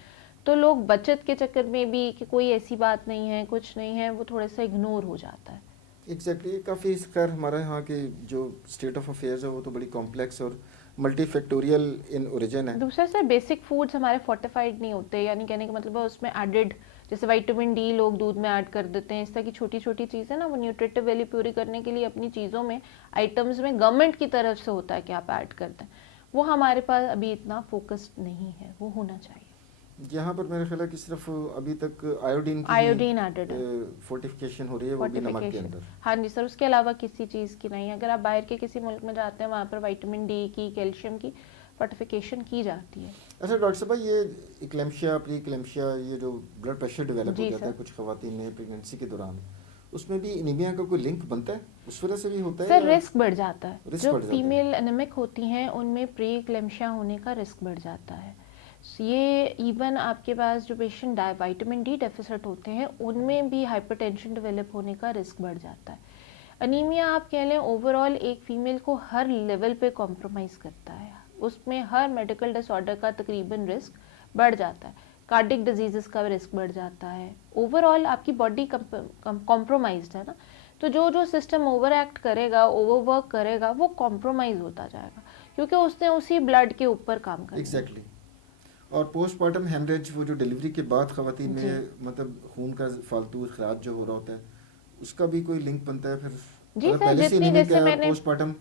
तो लोग बचत के चक्कर में भी कि कोई ऐसी बात नहीं है, कुछ नहीं है, वो थोड़ा सा इग्नोर हो जाता है। एग्जैक्टली काफ़ी खैर हमारे यहाँ के जो स्टेट ऑफ अफेयर्स है वो तो बड़ी कॉम्प्लेक्स और मल्टी फैक्टोरियल इन ओरिजिन है। दूसरा सर बेसिक फूड्स हमारे फोर्टिफाइड नहीं होते, यानी कहने का मतलब है उसमें एडेड जैसे विटामिन डी लोग दूध में ऐड कर देते हैं, इस तरह की छोटी छोटी चीज़ें ना वो न्यूट्रिटिव वैल्यू पूरी करने के लिए अपनी चीज़ों में आइटम्स में गवर्नमेंट की तरफ से होता है कि आप ऐड कर दें, वो हमारे पास अभी इतना फोकस्ड नहीं है, वो होना चाहिए। यहाँ पर मेरा ख्याल है कि सिर्फ अभी तक आयोडीन की आयोडीन एडेड है, फोर्टिफिकेशन हो रही है, वो भी नमक के अंदर। हाँ जी सर, उसके अलावा किसी चीज़ की नहीं। अगर आप बाहर के किसी मुल्क में जाते हैं वहाँ पर विटामिन डी की, कैल्शियम की फोर्टिफिकेशन की जाती है। अच्छा डॉक्टर साहब, ये इक्लेम्शिया, प्री इक्लेम्शिया, ये जो ब्लड प्रेशर डेवलप हो जाता है कुछ खवातीन में प्रेगनेंसी के दौरान, उसमें भी एनीमिया का कोई लिंक बनता है? उस वजह से भी होता है? सर रिस्क बढ़ जाता है, जो बढ़ फीमेल एनेमिक होती हैं उनमें प्री इक्लेम्शिया होने का रिस्क बढ़ जाता है। ये इवन आपके पास जो पेशेंट विटामिन डी डेफिसिट होते हैं उनमें भी हाइपरटेंशन डेवलप होने का रिस्क बढ़ जाता है। अनीमिया आप कह लें ओवरऑल एक फीमेल को हर लेवल पे कॉम्प्रोमाइज़ करता है, उसमें हर मेडिकल डिसऑर्डर का तकरीबन रिस्क बढ़ जाता है, कार्डिक डिजीजेस का रिस्क बढ़ जाता है, ओवरऑल आपकी बॉडी कॉम्प्रोमाइज्ड है ना, तो जो जो सिस्टम ओवर एक्ट करेगा, ओवरवर्क करेगा, वो कॉम्प्रोमाइज़ होता जाएगा क्योंकि उसने उसी ब्लड के ऊपर काम करना है। एग्जैक्टली। और पोस्टमार्टम हेमरेज, वो जो डिलीवरी के बाद खवातीन में मतलब खून का फालतू अखराज जो हो रहा होता है, उसका भी कोई लिंक बनता है फिर? जी सर, पहले से जितनी एनीमिक जैसे है और मैंने पोस्टमार्टम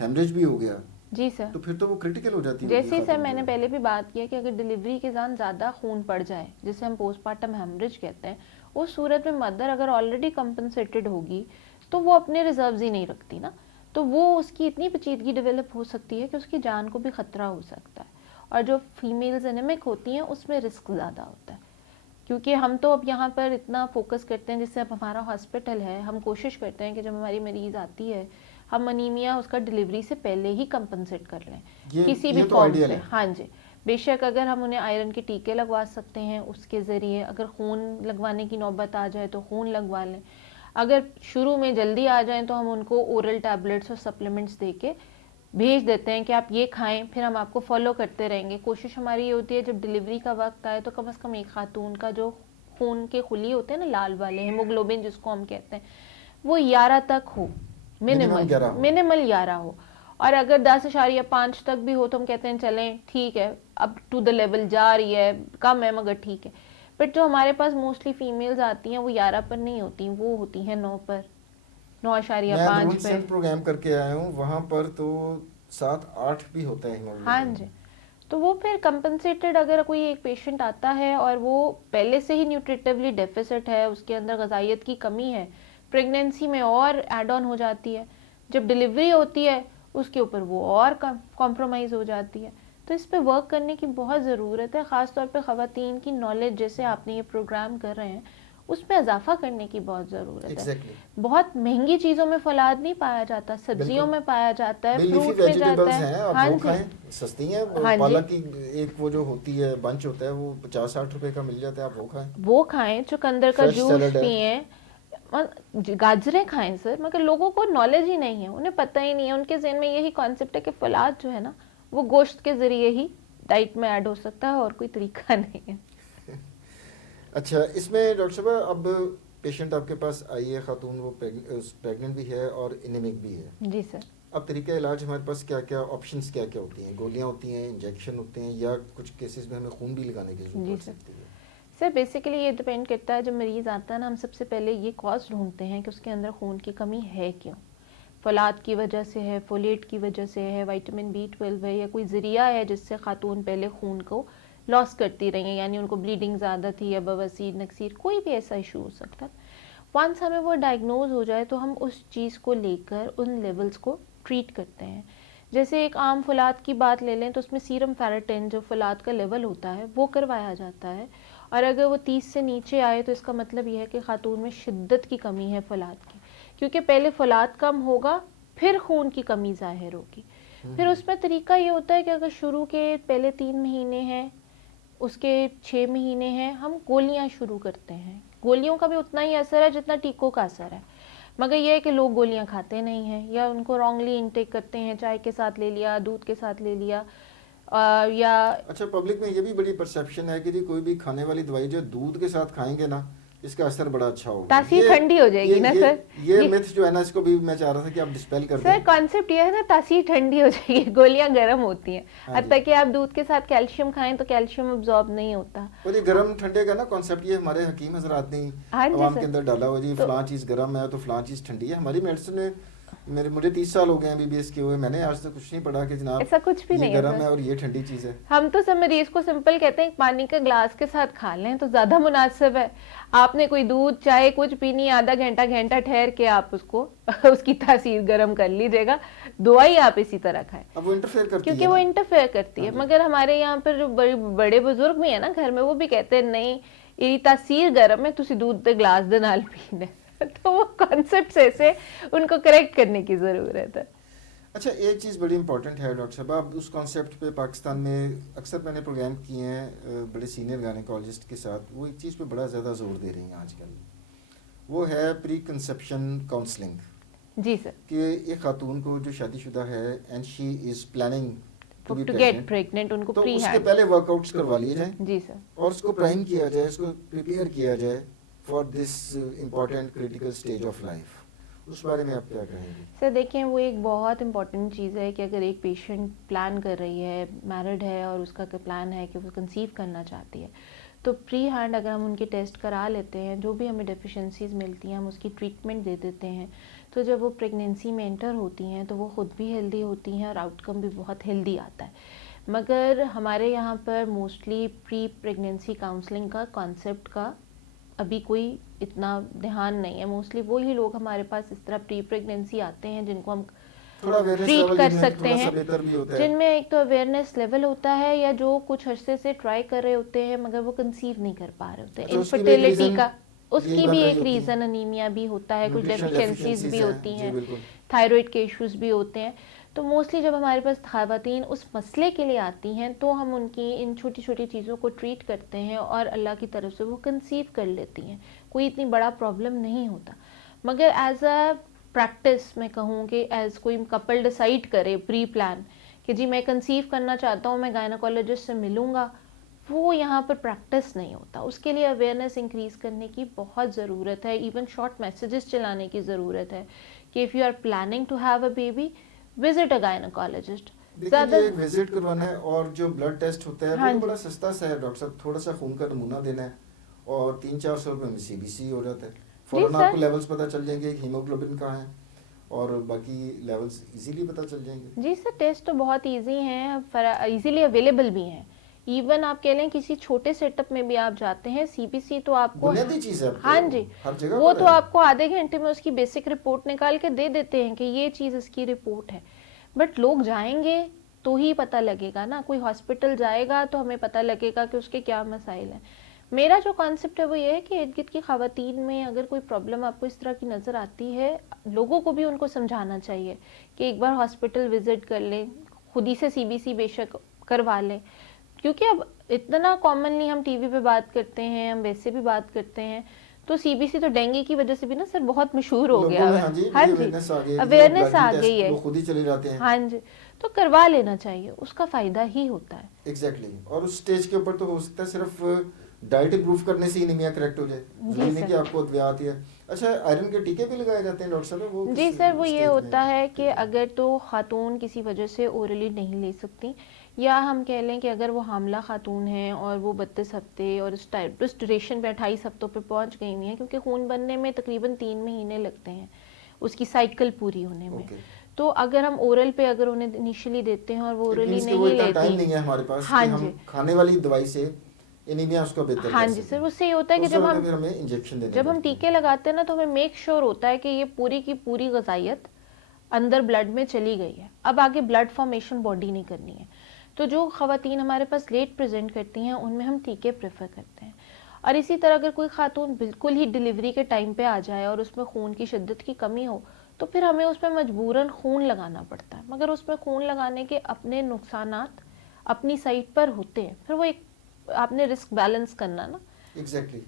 हेमरेज भी हो गया, जी सर, तो फिर तो वो क्रिटिकल हो जाती है जैसे ही सर खातून मैंने जो है। पहले भी बात की है कि अगर डिलीवरी के दौरान ज़्यादा खून पड़ जाए जिसे हम पोस्टमार्टम हेमरेज कहते हैं, उस सूरत में मदर अगर ऑलरेडी कंपनसेटेड होगी तो वो अपने रिजर्व्स ही नहीं रखती ना, तो वो उसकी इतनी पेचीदगी डेवलप हो सकती है कि उसकी जान को भी खतरा हो सकता है। और जो फीमेल्स एनेमिक होती हैं उसमें रिस्क ज़्यादा होता है, क्योंकि हम तो अब यहाँ पर इतना फोकस करते हैं, जिससे अब हमारा हॉस्पिटल है, हम कोशिश करते हैं कि जब हमारी मरीज़ आती है हम अनीमिया उसका डिलीवरी से पहले ही कंपनसेट कर लें किसी भी ये तो फॉर्म आइडियल से। है। हाँ जी, बेशक अगर हम उन्हें आयरन के टीके लगवा सकते हैं उसके ज़रिए, अगर खून लगवाने की नौबत आ जाए तो खून लगवा लें, अगर शुरू में जल्दी आ जाए तो हम उनको ओरल टैबलेट्स और सप्लीमेंट्स दे के भेज देते हैं कि आप ये खाएं, फिर हम आपको फॉलो करते रहेंगे। कोशिश हमारी ये होती है जब डिलीवरी का वक्त आए तो कम से कम एक खातून का जो खून के खुली होते हैं ना, लाल वाले हेमोग्लोबिन जिसको हम कहते हैं, वो 11 तक हो, मिनिमल 11 हो, और अगर 10.5 तक भी हो तो हम कहते हैं चलें ठीक है, अब टू द लेवल जा रही है, कम है मगर ठीक है। बट जो हमारे पास मोस्टली फीमेल्स आती हैं वो 11 पर नहीं होती, वो होती हैं 9 पर, 9.5 पर। प्रोग्राम करके आया हूँ, वहाँ पर तो 7-8 भी होता है hemoglobin। हाँ जी, तो वो फिर कंपनसेटेड अगर कोई एक पेशेंट आता है और वो पहले से ही न्यूट्रिटिवली डेफिसिट है, उसके अंदर ग़िज़ाइयत की कमी है, प्रेगनेंसी में और एड ऑन हो जाती है, जब डिलीवरी होती है उसके ऊपर वो और कॉम्प्रोमाइज़ हो जाती है। तो इस पे वर्क करने की बहुत ज़रूरत है, ख़ास तौर पे ख़वातीन की नॉलेज जैसे आपने ये प्रोग्राम कर रहे हैं उसमें इजाफा करने की बहुत ज़रूरत है। बहुत महंगी चीज़ों में फलाद नहीं पाया जाता, सब्जियों में पाया जाता है, फ्रूट में जाता है। हाँ जी, सस्ती हैं। हाँ पालक की एक वो जो होती है बंच होता है वो 50-60 रुपए का मिल जाता है, आप वो खाएं। चुकंदर का जूस पिए, गाजरें खाएं सर, मगर लोगों को नॉलेज ही नहीं है, उन्हें पता ही नहीं है, उनके ज़हन में यही कॉन्सेप्ट है कि फलाद जो है ना वो गोश्त के ज़रिए ही डाइट में ऐड हो सकता है और कोई तरीका नहीं है। अच्छा, इसमें डॉक्टर साहब अब पेशेंट आपके पास आई है खातून, वो प्रेग्नेंट भी है और एनीमिक भी है। जी सर। अब तरीका इलाज हमारे पास क्या क्या ऑप्शंस क्या क्या होती हैं? गोलियां होती हैं, इंजेक्शन होते हैं, या कुछ केसेस में हमें खून भी लगाने की जरूरत पड़ सकती है? सर बेसिकली ये डिपेंड करता है, जब मरीज़ आता है ना हम सबसे पहले ये कॉज ढूंढते हैं कि उसके अंदर खून की कमी है क्यों। फलाद की वजह से है, फोलेट की वजह से है, विटामिन B12 है, या कोई ज़रिया है जिससे खातून पहले खून को लॉस करती रही हैं, यानी उनको ब्लीडिंग ज़्यादा थी या बवासीर, नक्सीर, कोई भी ऐसा इशू हो सकता है। वंस हमें वो डायग्नोज हो जाए तो हम उस चीज़ को लेकर उन लेवल्स को ट्रीट करते हैं। जैसे एक आम फुलाद की बात ले लें तो उसमें सीरम फेरेटिन जो फुलाद का लेवल होता है वो करवाया जाता है, और अगर वो 30 से नीचे आए तो इसका मतलब यह है कि खातून में शिद्दत की कमी है फुलाद की, क्योंकि पहले फुलाद कम होगा फिर खून की कमी ज़ाहिर होगी। फिर उसमें तरीका ये होता है कि अगर शुरू के पहले 3 महीने हैं, उसके 6 महीने हैं, हम गोलियां शुरू करते हैं। गोलियों का भी उतना ही असर है जितना टीकों का असर है, मगर ये है कि लोग गोलियां खाते नहीं हैं या उनको रॉन्गली इनटेक करते हैं, चाय के साथ ले लिया, दूध के साथ ले लिया, या अच्छा, पब्लिक में ये भी बड़ी परसेप्शन है कि जी कोई भी खाने वाली दवाई जो दूध के साथ खाएंगे ना, इसका असर बड़ा अच्छा होगा, तासीर ठंडी हो जाएगी ना सर। ये मिथ जो है ना, इसको भी मैं चाह रहा था कि आप डिस्पेल कर दें। सर कॉन्सेप्ट ये है ना, तासीर ठंडी हो जाएगी, गोलियां गर्म होती हैं। हाँ हत्ता कि आप दूध के साथ कैल्शियम खाएं तो कैल्शियम अब्जॉर्ब नहीं होता। और ये गर्म ठंडे का ना कॉन्सेप्ट ये हमारे हकीम हजरात ने हाँ जी अवाम सर। के अंदर डाला हुआ जी, तो फलां चीज़ गर्म है तो फलां चीज़ ठंडी है। हमारी मेडिसिन में मुझे 30 साल हो गए हैं बीबीएस के हुए, मैंने आज तक कुछ नहीं पढ़ा कि जनाब ऐसा कुछ भी ये नहीं है गर्म सर। है और ये ठंडी चीज़ है। हम तो सब मरीज को सिंपल कहते हैं पानी का ग्लास के साथ खा लें तो ज्यादा मुनासिब है। आपने कोई दूध चाय कुछ पीनी, आधा घंटा घंटा ठहर के आप उसको उसकी तासीर गर्म कर लीजिएगा। दवाई आप इसी तरह खाएं, अब वो इंटरफेयर करती क्योंकि है वो ना। इंटरफेयर करती है। मगर हमारे यहाँ पर जो बड़े बुजुर्ग भी है ना घर में, वो भी कहते हैं नहीं ये तासीर गर्म है, तुसी दूध दे ग्लास दे नाल पीना है। तो वो कॉन्सेप्ट ऐसे उनको करेक्ट करने की जरूरत है। अच्छा, एक चीज़ बड़ी इंपॉर्टेंट है डॉक्टर साहब, आप उस कॉन्सेप्ट पे पाकिस्तान में अक्सर मैंने प्रोग्राम किए हैं बड़े सीनियर गायनेकोलॉजिस्ट के साथ, वो एक चीज़ पे बड़ा ज़्यादा जोर दे रही हैं आजकल, वो है प्री कंसेप्शन काउंसलिंग। जी सर। कि एक खातून को जो शादीशुदा है and she is planning to be to get pregnant, उनको तो प्री उसके हैंड। पहले वर्कआउट्स करवा लिए जाएं जी सर। और उसको प्राइम किया जाए, उसको प्रिपेयर किया जाए for this important critical stage of life. उस बारे में आप क्या कहेंगे? सर देखिए, वो एक बहुत इंपॉर्टेंट चीज़ है कि अगर एक पेशेंट प्लान कर रही है, मैरिड है और उसका प्लान है कि वो कंसीव करना चाहती है, तो प्री हैंड अगर हम उनके टेस्ट करा लेते हैं, जो भी हमें डेफिशिएंसीज मिलती हैं हम उसकी ट्रीटमेंट दे देते हैं, तो जब वो प्रेगनेंसी में एंटर होती हैं तो वो ख़ुद भी हेल्दी होती हैं और आउटकम भी बहुत हेल्दी आता है। मगर हमारे यहाँ पर मोस्टली प्री प्रेगनेंसी काउंसलिंग का कॉन्सेप्ट का अभी कोई इतना ध्यान नहीं है। मोस्टली वही लोग हमारे पास इस तरह प्री प्रेगनेंसी आते हैं जिनको हम ट्रीट कर सकते हैं, जिनमें एक तो अवेयरनेस लेवल होता है या जो कुछ अरसे से ट्राई कर रहे होते हैं मगर वो कंसीव नहीं कर पा रहे होते। इनफर्टिलिटी का उसकी भी एक रीज़न अनीमिया भी होता है, कुछ डेफिशिएंसीज भी होती हैं, थायराइड के इश्यूज भी होते हैं। तो मोस्टली जब हमारे पास ख़वातीन उस मसले के लिए आती हैं तो हम उनकी इन छोटी छोटी चीज़ों को ट्रीट करते हैं और अल्लाह की तरफ से वो कंसीव कर लेती हैं, कोई इतनी बड़ा प्रॉब्लम नहीं होता। मगर एज अ प्रैक्टिस मैं कहूँ कि एज कोई कपल डिसाइड करे प्री प्लान कि जी मैं कंसीव करना चाहता हूँ, मैं गायनेकोलॉजिस्ट से मिलूँगा, वो यहाँ पर प्रैक्टिस नहीं होता। उसके लिए अवेयरनेस इंक्रीज़ करने की बहुत ज़रूरत है। इवन शॉर्ट मैसेजेस चलाने की ज़रूरत है कि if you are planning to have a baby, visit a gynaecologist. ज़्यादा विजिट करवाना है और जो ब्लड टेस्ट होता है हाँ वो बड़ा सस्ता सा है डॉक्टर साहब, थोड़ा सा खून का नमूना देना है और 300-400 रुपये में सीबीसी हो जाता है। फौरन आपको लेवल्स पता चल जाएंगे, हीमोग्लोबिन कहाँ है और बाकी लेवल्स इजीली पता चल जाएंगे। जी सर, टेस्ट तो बहुत इजी हैं, इजीली अवेलेबल भी हैं। इवन आप कह लें किसी छोटे सेटअप में भी आप जाते हैं, सीबीसी तो आपको बुनियादी चीज़ है, हाँ जी, हर जगह वो पर तो है। आपको आधे घंटे में उसकी बेसिक रिपोर्ट निकाल के दे देते हैं कि ये चीज़ इसकी रिपोर्ट है। बट लोग जाएंगे तो ही पता लगेगा ना, कोई हॉस्पिटल जाएगा तो हमें पता लगेगा कि उसके क्या मसाइल हैं। मेरा जो कॉन्सेप्ट है वो ये है कि इर्द गिर्द की ख़वातीन में अगर कोई प्रॉब्लम आपको इस तरह की नज़र आती है, लोगों को भी उनको समझाना चाहिए कि एक बार हॉस्पिटल विजिट कर लें, खुद ही से सीबीसी बेशक करवा लें, क्योंकि अब इतना कॉमनली हम टीवी पे बात करते हैं, हम वैसे भी बात करते हैं, तो सीबीसी तो डेंगू की वजह से भी ना सर बहुत मशहूर हो गया है। हाँ जी, अवेयरनेस आ गई है, खुद ही चले जाते हैं। हाँ जी, तो करवा लेना चाहिए, उसका फायदा ही होता है। एग्जैक्टली। और उस स्टेज के ऊपर तो हो सकता है सिर्फ डाइट इंप्रूव करने से एनीमिया करेक्ट हो जाए, जरूरी नहीं कि आपको अद्वियात है। अच्छा, आयरन के टीके भी लगाए जाते हैं डॉक्टर साहब? वो जी सर, वो ये होता है कि अगर तो खातून किसी वजह से ओरली नहीं ले सकती, या हम कह लें कि अगर वो हामला खातून है और वो 32 हफ्ते और इस ड्यूरेशन पे 28 हफ्तों पे पहुंच गई हुई हैं, क्योंकि खून बनने में तकरीबन 3 महीने लगते हैं उसकी साइकिल पूरी होने में। तो अगर हम ओरल पे अगर उन्हें इनिशियली देते हैं और वो ओरली नहीं लेती, टाइम नहीं है हमारे पास हाँ कि हम खाने वाली दवाई से एनीमिया उसको बेहतर हाँ जी सर, उससे ये होता है कि जब हम इंजेक्शन देने जब हम टीके लगाते हैं ना, तो हमें मेक श्योर होता है कि ये पूरी की पूरी ग़िज़ाइयत अंदर ब्लड में चली गई है, अब आगे ब्लड फॉर्मेशन बॉडी नहीं करनी है। तो जो ख़वातीन हमारे पास लेट प्रेजेंट करती हैं उनमें हम टीके प्रेफर करते हैं। और इसी तरह अगर कोई खातून बिल्कुल ही डिलीवरी के टाइम पे आ जाए और उसमें खून की शिद्दत की कमी हो तो फिर हमें उसमें मजबूरन खून लगाना पड़ता है, मगर उसमें खून लगाने के अपने नुकसानात अपनी साइड पर होते हैं, फिर वो एक आपने रिस्क बैलेंस करना ना। एग्जैक्टली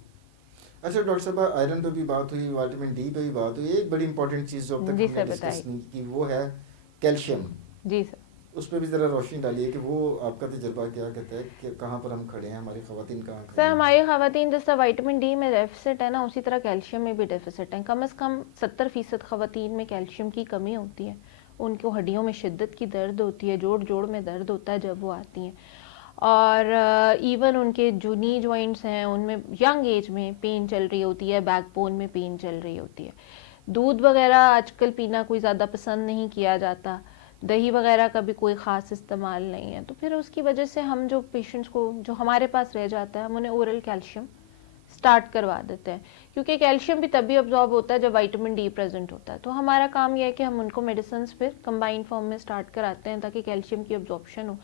अच्छा डॉक्टर साहब, आयरन पे भी बात हुई, विटामिन डी पे भी बात हुई, एक बड़ी इंपॉर्टेंट चीज़ जो अब तक जी हमने सर डिस्कस बताइए। नहीं की वो है कैल्शियम। जी सर। उस पर भी ज़रा रोशनी डालिए कि वो आपका तजुर्बा क्या कहता है कि कहाँ पर हम खड़े हैं, हमारी ख़वातीन कहाँ खड़ी सर हैं। हमारी ख़वातीन जैसा विटामिन डी में डेफिसिट है ना, उसी तरह कैल्शियम में भी डेफिसिट है। कम से कम 70% ख़वातीन में कैल्शियम की कमी होती है। उनको हड्डियों में शिद्दत की दर्द होती है, जोड़ जोड़ में दर्द होता है जब वो आती हैं। और इवन उनके जो नी जॉइंट्स हैं उनमें यंग एज में पेन चल रही होती है, बैकबोन में पेन चल रही होती है। दूध वगैरह आजकल पीना कोई ज़्यादा पसंद नहीं किया जाता, दही वगैरह का भी कोई ख़ास इस्तेमाल नहीं है, तो फिर उसकी वजह से हम जो पेशेंट्स को जो हमारे पास रह जाता है हम उन्हें ओरल कैल्शियम स्टार्ट करवा देते हैं, क्योंकि कैल्शियम भी तभी अब्जॉर्ब होता है जब विटामिन डी प्रेजेंट होता है। तो हमारा काम यह है कि हम उनको मेडिसिन फिर कंबाइंड फॉर्म में स्टार्ट कराते हैं ताकि कैल्शियम की अब्जॉर्प्शन हो।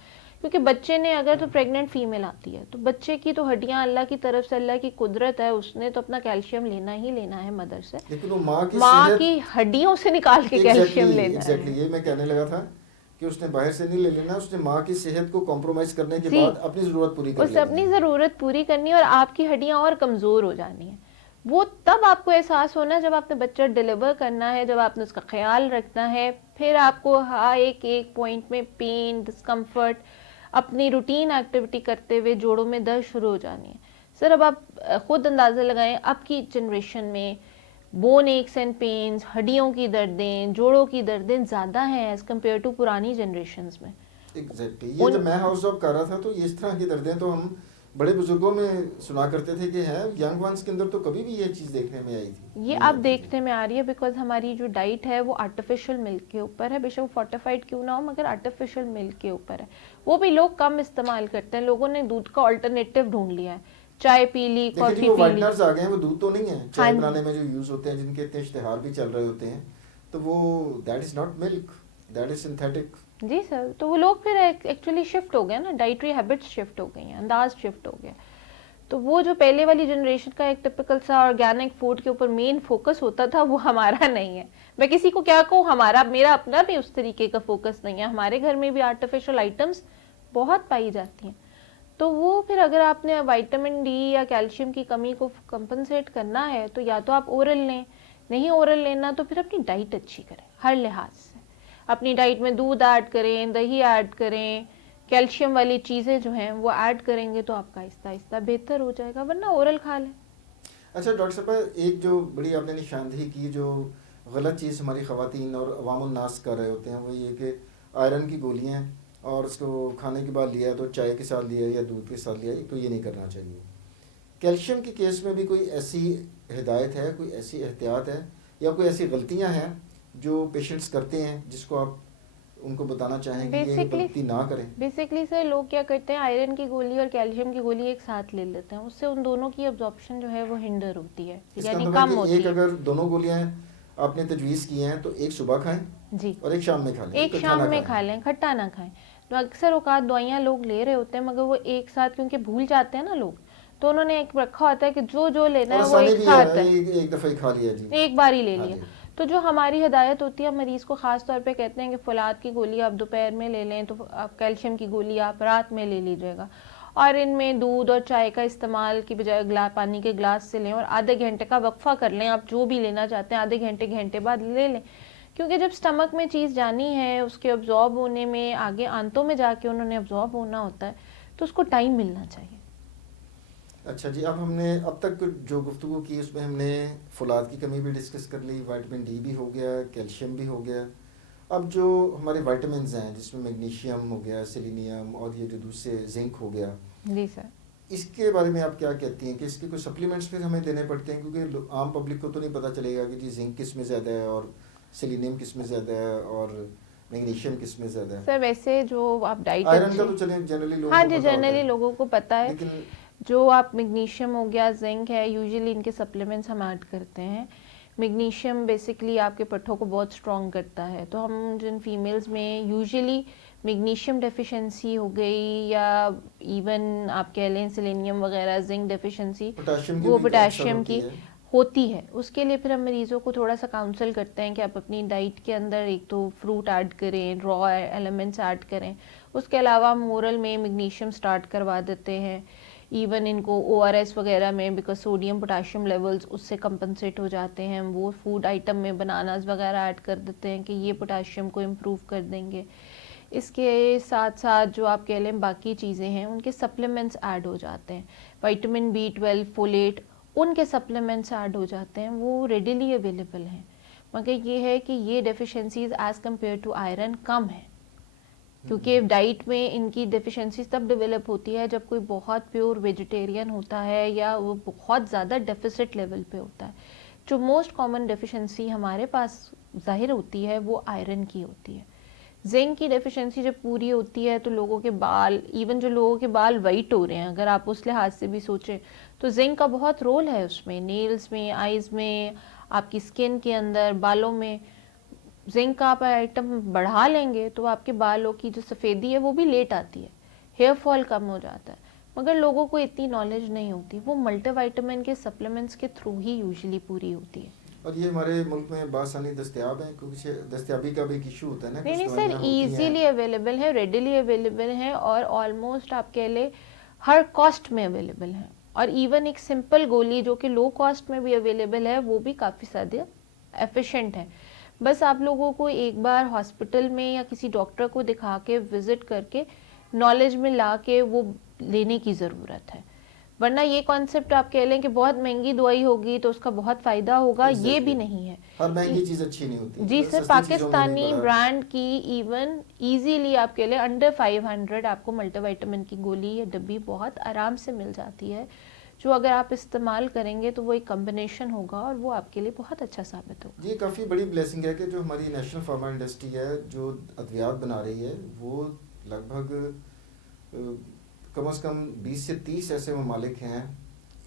क्योंकि बच्चे ने अगर तो प्रेग्नेंट फीमेल आती है तो बच्चे की तो हड्डियां अल्लाह की तरफ से, अल्लाह की कुदरत है, उसने तो अपना कैल्शियम लेना ही लेना है मदर से, लेकिन वो माँ की माँ सेहत की हड्डियों से निकाल के कैल्शियम लेना एग्जैक्टली है। ये मैं कहने लगा था कि उसने बाहर से नहीं ले लेना, उसने माँ की सेहत को कॉम्प्रोमाइज़ करने के जी, बाद अपनी ज़रूरत पूरी कर उसे लेनी अपनी है। ज़रूरत पूरी करनी है और आपकी हड्डियां और कमज़ोर हो जानी है। वो तब आपको एहसास होना है जब आपने बच्चा डिलीवर करना है, जब आपने उसका ख्याल रखना है, फिर आपको हर एक एक पॉइंट में पेन डिस्कम्फर्ट, अपनी रूटीन एक्टिविटी करते हुए जोड़ों में दर्द शुरू हो जानी है। सर अब आप खुद अंदाज़ा लगाएं, अब की जनरेशन में बोन एक्स एंड पेन्स, हड्डियों की दर्दें, जोड़ों की दर्दें ज़्यादा हैं एज़ कम्पेयर टू पुरानी जनरेशन्स में। एग्जैक्टली ये जब मैं हाउस जॉब कर रहा था तो इस तरह की दर्दें तो हम बड़े बुजुर्गों में सुना करते थे कि हैं, यंग वंस के अंदर तो कभी भी ये चीज़ देखने में आई थी ये नहीं अब आती थी। देखने में आ रही है बिकॉज हमारी जो डाइट है वो आर्टिफिशियल मिल्क के ऊपर है, बेशक फोर्टिफाइड क्यों ना हो मगर आर्टिफिशियल मिल्क के ऊपर है। वो भी लोग कम इस्तेमाल करते हैं, लोगों ने दूध का ऑल्टरनेटिव ढूंढ लिया है, चाय पी ली, देखिए जी कॉफ़ी वो पी ली। वाइटनर्स आ गए हैं, वो दूध तो नहीं है, हाँ चाय जी। बनाने में जो यूज़ होते हैं जिनके इतने इश्तेहार भी चल रहे होते हैं, तो वो that is not milk, that is synthetic. जी सर, तो वो लोग फिर एक्चुअली शिफ्ट हो गए ना, डाइटरी हैबिट्स शिफ्ट हो गई हैं, अंदाज शिफ्ट हो गया। तो वो जो पहले वाली जनरेशन का एक टिपिकल सा ऑर्गेनिक फूड के ऊपर मेन फोकस होता था वो हमारा नहीं है। मैं किसी को क्या कहूँ, हमारा मेरा अपना भी उस तरीके का फोकस नहीं है। हमारे घर में भी आर्टिफिशियल आइटम्स बहुत पाई जाती हैं। तो वो फिर अगर आपने विटामिन डी या कैल्शियम की कमी को कंपनसेट करना है तो या तो आप ओरल लें, नहीं ओरल लेना तो फिर अपनी डाइट अच्छी करें हर लिहाज से। अपनी डाइट में दूध ऐड करें, दही ऐड करें, कैल्शियम वाली चीज़ें जो हैं वो ऐड करेंगे तो आपका आहिस्ता आहिस्ता बेहतर हो जाएगा, वरना ओरल खा लें। अच्छा डॉक्टर साहब, एक जो बड़ी आपने निशानदेही की जो गलत चीज़ हमारी ख़वातीन और अवामुन नास कर रहे होते हैं वो ये कि आयरन की गोलियाँ और उसको खाने के बाद लिया तो चाय के साथ लिया या दूध के साथ लिया, तो ये नहीं करना चाहिए। कैल्शियम के केस में भी कोई ऐसी हिदायत है, कोई ऐसी एहतियात है या कोई ऐसी गलतियां हैं जो पेशेंट्स करते हैं जिसको आप उनको बताना चाहेंगे ये गलती ना करें? बेसिकली सर लोग क्या करते हैं, आयरन की गोली और कैल्शियम की गोली एक साथ ले लेते हैं, उससे उन दोनों की अब्जॉर्प्शन जो है वो हिंडर होती है, इसका यानी मतलब कम है कि होती एक है। अगर दोनों गोलियां आपने तजवीज़ की हैं तो एक सुबह खाएं जी, और एक शाम में खा लें, एक इकट्ठा शाम ना में खाएं। खा लें, खट्टा ना खाएं। तो अक्सर औकात दवाइयाँ लोग ले रहे होते हैं मगर वो एक साथ क्योंकि भूल जाते हैं ना लोग, तो उन्होंने एक रखा होता है कि जो जो लेना और है वो आसानी एक भी साथ है, है, एक दफ़ा ही खा लिया जी। एक बार ही ले हाँ लिया। जी। तो जो हमारी हिदायत होती है मरीज़ को ख़ास तौर पे कहते हैं कि फौलाद की गोली आप दोपहर में ले लें, तो आप कैल्शियम की गोली आप रात में ले लीजिएगा, और इनमें दूध और चाय का इस्तेमाल की बजाय पानी के गिलास से लें और आधे घंटे का वक्फा कर लें। आप जो भी लेना चाहते हैं आधे घंटे बाद ले लें, क्योंकि जब स्टमक में चीज़ जानी है उसके अब्जॉर्ब होने में, आगे आंतों में जाके उन्होंने अब्जॉर्ब होना होता है, तो उसको टाइम मिलना चाहिए। अच्छा जी, अब हमने अब तक जो गुफ्तगू की उसमें हमने फौलाद की कमी भी डिस्कस कर ली, विटामिन डी भी हो गया, कैल्शियम भी हो गया। अब जो हमारे विटामिन्स हैं जिसमें मैग्नीशियम हो गया, सेलेनियम और ये जो दूसरे जिंक हो गया, जी सर, इसके बारे में आप क्या कहती हैं कि इसके कोई सप्लीमेंट्स फिर हमें देने पड़ते हैं? क्योंकि आम पब्लिक को तो नहीं पता चलेगा कि जी जिंक किस में ज़्यादा है और सेलेनियम किस में ज़्यादा है और मैग्नीशियम किस में ज़्यादा है। सर वैसे जो आप डाइट आयरन का तो चले जनरली लोगों हाँ को जी, पता होता जनरली है, लोगों को पता है। लेकिन जो आप मैग्नीशियम हो गया, जिंक है, यूजुअली इनके सप्लीमेंट्स हम ऐड करते हैं। मैग्नीशियम बेसिकली आपके पट्ठों को बहुत स्ट्रॉन्ग करता है, तो हम जिन फीमेल्स में यूजुअली मैग्नीशियम डेफिशिएंसी हो गई या इवन आप कह लें सेलेनियम वगैरह, जिंक डेफिशिएंसी, पोटाशियम की वो भी पोटाशियम अक्सर की होती है, उसके लिए फिर हम मरीज़ों को थोड़ा सा काउंसल करते हैं कि आप अपनी डाइट के अंदर एक तो फ्रूट ऐड करें, रॉ एलिमेंट्स ऐड करें, उसके अलावा हम ओरल में मैग्नीशियम स्टार्ट करवा देते हैं। इवन इनको ORS वगैरह में, बिकॉज सोडियम पोटाशियम लेवल्स उससे कंपनसेट हो जाते हैं, हम वो फूड आइटम में बनानास वगैरह ऐड कर देते हैं कि ये पोटाशियम को इम्प्रूव कर देंगे। इसके साथ साथ जो आप कह लें बाकी चीज़ें हैं उनके सप्लीमेंट्स ऐड हो जाते हैं, विटामिन B12, फोलेट, उनके सप्लीमेंट्स ऐड हो जाते हैं, वो रेडिली अवेलेबल हैं। मगर ये है कि ये deficiencies as compare to iron कम है, क्योंकि डाइट में इनकी डेफिशिएंसीज तब डेवलप होती है जब कोई बहुत प्योर वेजिटेरियन होता है या वो बहुत ज़्यादा डेफिसिट लेवल पे होता है। जो मोस्ट कॉमन डेफिशिएंसी हमारे पास ज़ाहिर होती है वो आयरन की होती है। जिंक की डेफिशिएंसी जब पूरी होती है तो लोगों के बाल, इवन जो लोगों के बाल वाइट हो रहे हैं, अगर आप उस लिहाज से भी सोचें तो जिंक का बहुत रोल है उसमें, नेल्स में, आइज़ में, आपकी स्किन के अंदर, बालों में। जिंक का आप आइटम बढ़ा लेंगे तो आपके बालों की जो सफ़ेदी है वो भी लेट आती है, हेयर फॉल कम हो जाता है। मगर लोगों को इतनी नॉलेज नहीं होती, वो मल्टीविटामिन के सप्लीमेंट्स के थ्रू ही यूजुअली पूरी होती है। और ये हमारे मुल्क में बासानी दस्तयाब है, क्योंकि दस्तयाबी का भी एक इशू होता है ना, नहीं कुछ सर, दवाइयाँ होती इजीली हैं। अवेलेबल है, रेडिली अवेलेबल है और ऑलमोस्ट आप कह ले हर कॉस्ट में अवेलेबल है। और इवन एक सिंपल गोली जो कि लो कॉस्ट में भी अवेलेबल है वो भी काफ़ी ज़्यादा एफिशिएंट है। बस आप लोगों को एक बार हॉस्पिटल में या किसी डॉक्टर को दिखा के विजिट करके नॉलेज में ला के वो लेने की ज़रूरत है। वरना ये कॉन्सेप्ट आप कह लें कि बहुत महंगी दवाई होगी तो उसका बहुत फ़ायदा होगा, ये भी नहीं है। हर महंगी चीज़ अच्छी नहीं होती जी सर, सस्ती चीज़ों में भी पाकिस्तानी बड़ा ब्रांड की इवन इजीली आप कह लें अंडर 500 आपको मल्टीविटामिन की गोली या डब्बी बहुत आराम से मिल जाती है, जो अगर आप इस्तेमाल करेंगे तो वो एक कम्बिनेशन होगा और वो आपके लिए बहुत अच्छा साबित होगा। ये काफ़ी बड़ी ब्लेसिंग है कि जो हमारी नेशनल फार्मा इंडस्ट्री है जो अद्वियात बना रही है, वो लगभग कम से कम 20 से 30 ऐसे ममालिक हैं,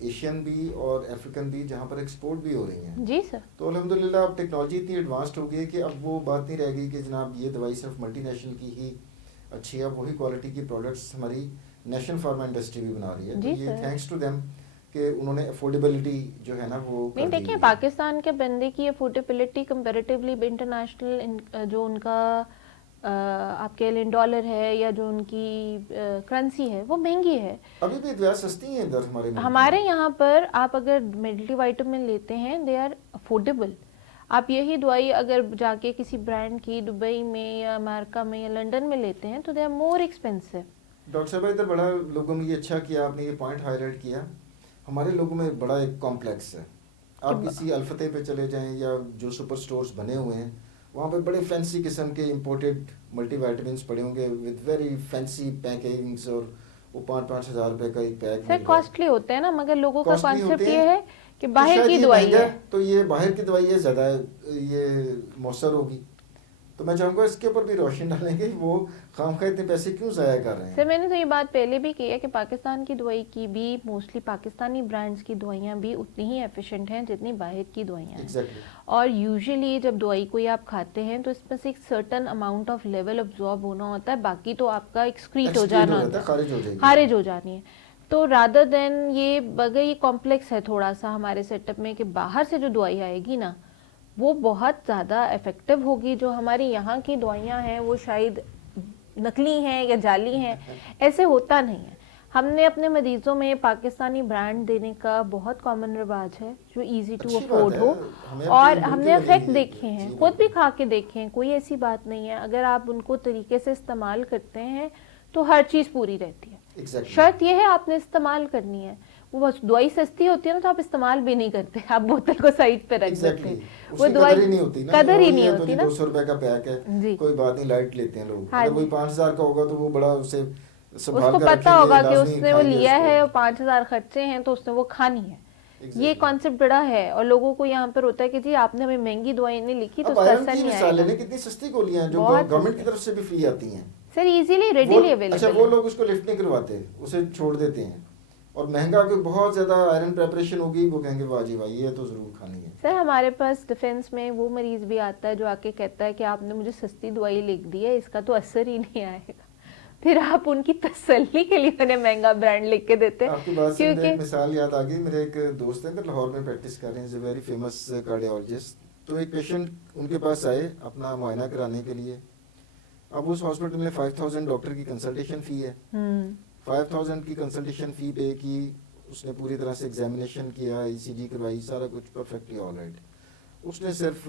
एशियन भी और अफ्रीकन भी, जहाँ पर एक्सपोर्ट भी हो रही हैं। जी सर। तो अल्हम्दुलिल्लाह अब टेक्नोलॉजी इतनी एडवांस्ड हो गई है कि अब वो बात नहीं रह गई कि जनाब ये दवाई सिर्फ मल्टीनेशनल की ही अच्छी है, वही क्वालिटी की प्रोडक्ट्स हमारी नेशनल फार्मा इंडस्ट्री भी बना रही है। तो ये थैंक्स टू देम कि उन्होंने अफोर्डेबिलिटी जो है ना वो नहीं, देखिए पाकिस्तान के बंदे की अफोर्डेबिलिटी कंपैरेटिवली इंटरनेशनल जो उनका आप कह लें डॉलर है या जो उनकी करेंसी है वो महंगी है। अभी भी दवाएं सस्ती हैं इधर हमारे यहाँ पर आप अगर मल्टीविटामिन लेते हैं दे आर अफोर्डेबल। आप यही दवाई अगर जाके किसी ब्रांड की दुबई में या अमेरिका में या लंदन में लेते हैं तो they are more expensive. Doctor साहब इधर बड़ा लोगों में ये अच्छा किया आपने, ये पॉइंट हाईलाइट किया। हमारे लोगों में बड़ा एक कॉम्प्लेक्स है, आप किसी अल्फते पे चले जाएं या जो सुपर स्टोर्स बने हुए हैं वहाँ पे बड़े फैंसी किस्म के इंपोर्टेड मल्टीविटामिन्स पड़े होंगे विद वेरी फैंसी पैकेजिंग्स, और वो 5-5 हज़ार रुपए का एक पैक सर कॉस्टली होते हैं ना, मगर लोगों का कॉन्सेप्ट ये है कि बाहर की दवाई है तो ये बाहर की दवाई है ज़्यादा ये मौसर होगी। तो मैं चाहूँगा इसके ऊपर भी रोशनी डालेंगे, वो खामखा इतने पैसे क्यों ज़ाया कर रहे हैं। सर मैंने तो ये बात पहले भी की है कि पाकिस्तान की दवाई की भी मोस्टली पाकिस्तानी ब्रांड्स की दवाइयाँ भी उतनी ही एफिशिएंट हैं जितनी बाहर की दवाइयाँ हैं। Exactly. और यूजुअली जब दवाई कोई आप खाते हैं तो इसमें से एक certain amount of level absorb होना होता है, बाकी तो आपका एक्सक्रीट हो जाना होता है, खारिज हो जानी है। तो रादर देन ये बगैर ये कॉम्प्लेक्स है थोड़ा सा हमारे सेटअप में कि बाहर से जो दवाई आएगी ना वो बहुत ज़्यादा इफ़ेक्टिव होगी, जो हमारी यहाँ की दवाइयाँ हैं वो शायद नकली हैं या जाली हैं, ऐसे होता नहीं है। हमने अपने मरीज़ों में पाकिस्तानी ब्रांड देने का बहुत कॉमन रिवाज है जो इजी टू अफोर्ड हो, और हमने इफेक्ट देखे हैं, खुद भी खा के देखे हैं, कोई ऐसी बात नहीं है। अगर आप उनको तरीके से इस्तेमाल करते हैं तो हर चीज़ पूरी रहती है। शर्त यह है आपने इस्तेमाल करनी है। वो दवाई सस्ती होती है ना तो आप इस्तेमाल भी नहीं करते, आप बोतल को साइड पे रख देते हैं। वो दवाई कदर ही नहीं होती ना, 200 रुपए का पैक है, कोई बात नहीं, लाइट लेते हैं लोग। अगर कोई 5000 का होगा तो वो बड़ा उसे उसको पता होगा कि उसने वो लिया है और 5000 खर्चे हैं तो उसने वो खानी है। ये कॉन्सेप्ट बड़ा है और लोगों को यहाँ पर होता है कि जी आपने हमें महंगी दवाई नहीं लिखी तो उसका असर नहीं आएगा। कितनी सस्ती गोलियां जो गवर्नमेंट की तरफ से भी फ्री आती हैं सर, इजीली रेडीली अवेलेबल। अच्छा, वो लोग उसको लिफ्ट नहीं करवाते, उसे छोड़ देते हैं। और महंगा कोई बहुत ज़्यादा आयरन प्रेपरेशन होगी, वो कहेंगे वाह जी वाह ये तो ज़रूर खानी है। सर हमारे पास डिफेंस में वो मरीज भी आता है जो आके कहता है कि आपने मुझे सस्ती दवाई लिख दी है, इसका तो असर ही नहीं आएगा। फिर आप उनकी तसल्ली के लिए उन्हें महंगा ब्रांड लिख के देते हैं। आपकी बात से मुझे क्योंकि एक मिसाल याद आ गई। मेरे एक दोस्त हैं, लाहौर में प्रैक्टिस कर रहे हैं, is a very famous cardiologist. तो एक पेशेंट उनके पास आए अपना मुआयना कराने के लिए। अब उस हॉस्पिटल में 5000 डॉक्टर की कंसल्टेशन फ़ी है। 5000 की कंसल्टेशन फ़ी पे की, उसने पूरी तरह से एग्जामिनेशन किया, ईसीजी करवाई, सारा कुछ परफेक्टली ऑल राइट। उसने सिर्फ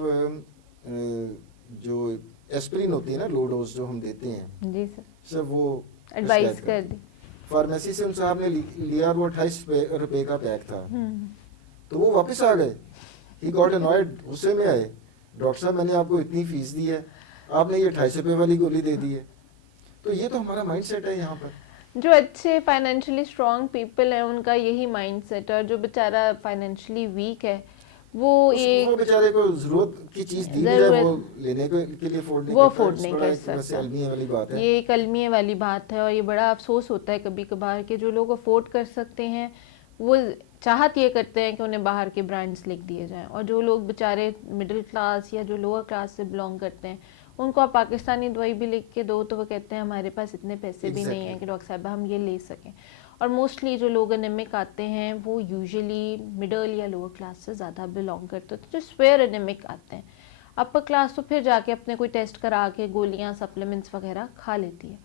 जो एस्पिरिन होती है ना, लो डोज जो हम देते हैं, जी सर, सिर्फ वो एडवाइस कर दी। फार्मेसी से उन साहब ने लिया, वो 28 रुपए का पैक था। तो वो वापस आ गए, ही गॉट अनॉयड, गुस्से में आए, डॉक्टर साहब मैंने आपको इतनी फीस दी है, आपने ये 28 रुपए वाली गोली दे दी है। तो ये तो हमारा माइंडसेट है यहाँ पर। जो अच्छे फाइनेंशियली स्ट्रांग पीपल है उनका यही माइंडसेट है, और जो बेचारा फाइनेंशियली वीक है वो वो बेचारे को जरूरत की चीज दी भी जाए, वो लेने के लिए अफोर्ड नहीं वो करता। अफोर्ड नहीं कर सकता। अलमिया वाली बात है, ये एक अलमिया वाली बात है, और ये बड़ा अफसोस होता है कभी कभार कि जो लोग अफोर्ड कर सकते हैं वो चाहत ये करते हैं कि उन्हें बाहर के ब्रांड्स लिख दिए जाएं, और जो लोग बेचारे मिडिल क्लास या जो लोअर क्लास से बिलोंग करते हैं उनको आप पाकिस्तानी दवाई भी लिख के दो तो वो कहते हैं हमारे पास इतने पैसे भी नहीं है कि डॉक्टर साहब हम ये ले सकें। और मोस्टली जो लोग एनेमिक आते हैं वो यूजुअली मिडिल या लोअर क्लास से ज़्यादा बिलोंग करते हैं। तो जो स्वेयर एनेमिक आते हैं अपर क्लास तो फिर जाके अपने कोई टेस्ट करा के गोलियां सप्लीमेंट्स वगैरह खा लेती है।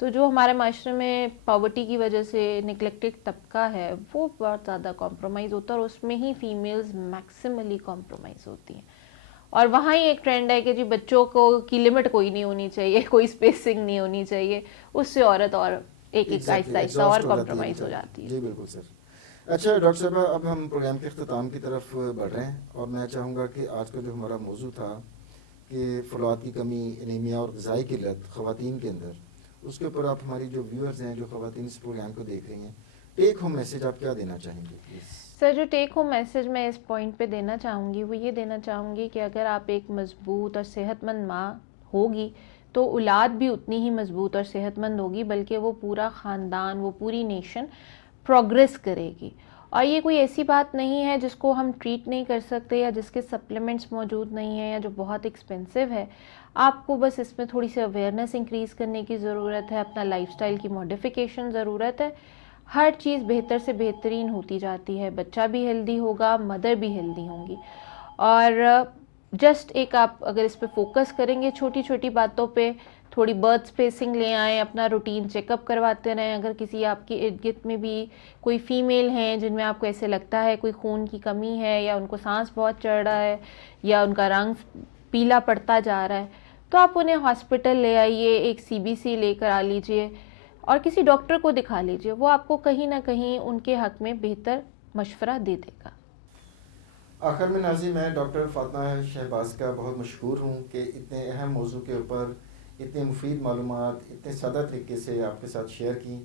तो जो हमारे माशरे में पॉवर्टी की वजह से निगलेक्टेड तबका है वो बहुत ज़्यादा कॉम्प्रोमाइज़ होता है, और उसमें ही फीमेल्स मैक्सिमली कॉम्प्रोमाइज़ होती हैं। और वहाँ ही एक ट्रेंड है कि जी बच्चों को की लिमिट कोई नहीं होनी चाहिए, कोई स्पेसिंग नहीं होनी चाहिए, उससे औरत और एक आहिस्ता आहिस्ता और कॉम्प्रोमाइज़ हो जाती है। जी बिल्कुल सर। अच्छा डॉक्टर साहब, अब हम प्रोग्राम के अख्ताम की तरफ बढ़ रहे हैं, और मैं चाहूँगा कि आज का जो हमारा मौजू था कि फौलाद की कमी, एनीमिया और ग़िज़ाई किल्लत ख़वातीन के अंदर, उसके ऊपर आप हमारी जो व्यूअर्स हैं, जो ख़वातीन इस प्रोग्राम को देख रही हैं, टेक होम मैसेज आप क्या देना चाहेंगे प्लीज़? सर जो टेक होम मैसेज मैं इस पॉइंट पे देना चाहूँगी वो ये देना चाहूँगी कि अगर आप एक मजबूत और सेहतमंद माँ होगी तो औलाद भी उतनी ही मजबूत और सेहतमंद होगी, बल्कि वो पूरा ख़ानदान, वो पूरी नेशन प्रोग्रेस करेगी। और ये कोई ऐसी बात नहीं है जिसको हम ट्रीट नहीं कर सकते या जिसके सप्लीमेंट्स मौजूद नहीं है या जो बहुत एक्सपेंसिव है। आपको बस इसमें थोड़ी सी अवेयरनेस इंक्रीज़ करने की ज़रूरत है, अपना लाइफस्टाइल की मॉडिफिकेशन ज़रूरत है। हर चीज़ बेहतर से बेहतरीन होती जाती है, बच्चा भी हेल्दी होगा, मदर भी हेल्दी होंगी। और जस्ट एक आप अगर इस पे फोकस करेंगे छोटी छोटी बातों पे, थोड़ी बर्थ स्पेसिंग ले आएँ, अपना रूटीन चेकअप करवाते रहें। अगर किसी आपके इर्द गिर्द में भी कोई फीमेल हैं जिनमें आपको ऐसे लगता है कोई खून की कमी है या उनको सांस बहुत चढ़ रहा है या उनका रंग पीला पड़ता जा रहा है, तो आप उन्हें हॉस्पिटल ले आइए, एक CBC लेकर आ लीजिए और किसी डॉक्टर को दिखा लीजिए, वो आपको कहीं ना कहीं उनके हक में बेहतर मशवरा दे देगा। आखिर में नाज़ी, मैं डॉक्टर फातिमा शहबाज का बहुत मशहूर हूँ कि इतने अहम मौजू के ऊपर इतने मुफीद मालूमात इतने सादा तरीके से आपके साथ शेयर की।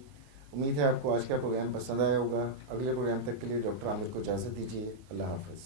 उम्मीद है आपको आज का प्रोग्राम पसंद आया होगा। अगले प्रोग्राम तक के लिए डॉक्टर आमिर को इजाज़त दीजिए। अल्लाह हाफ़िज़।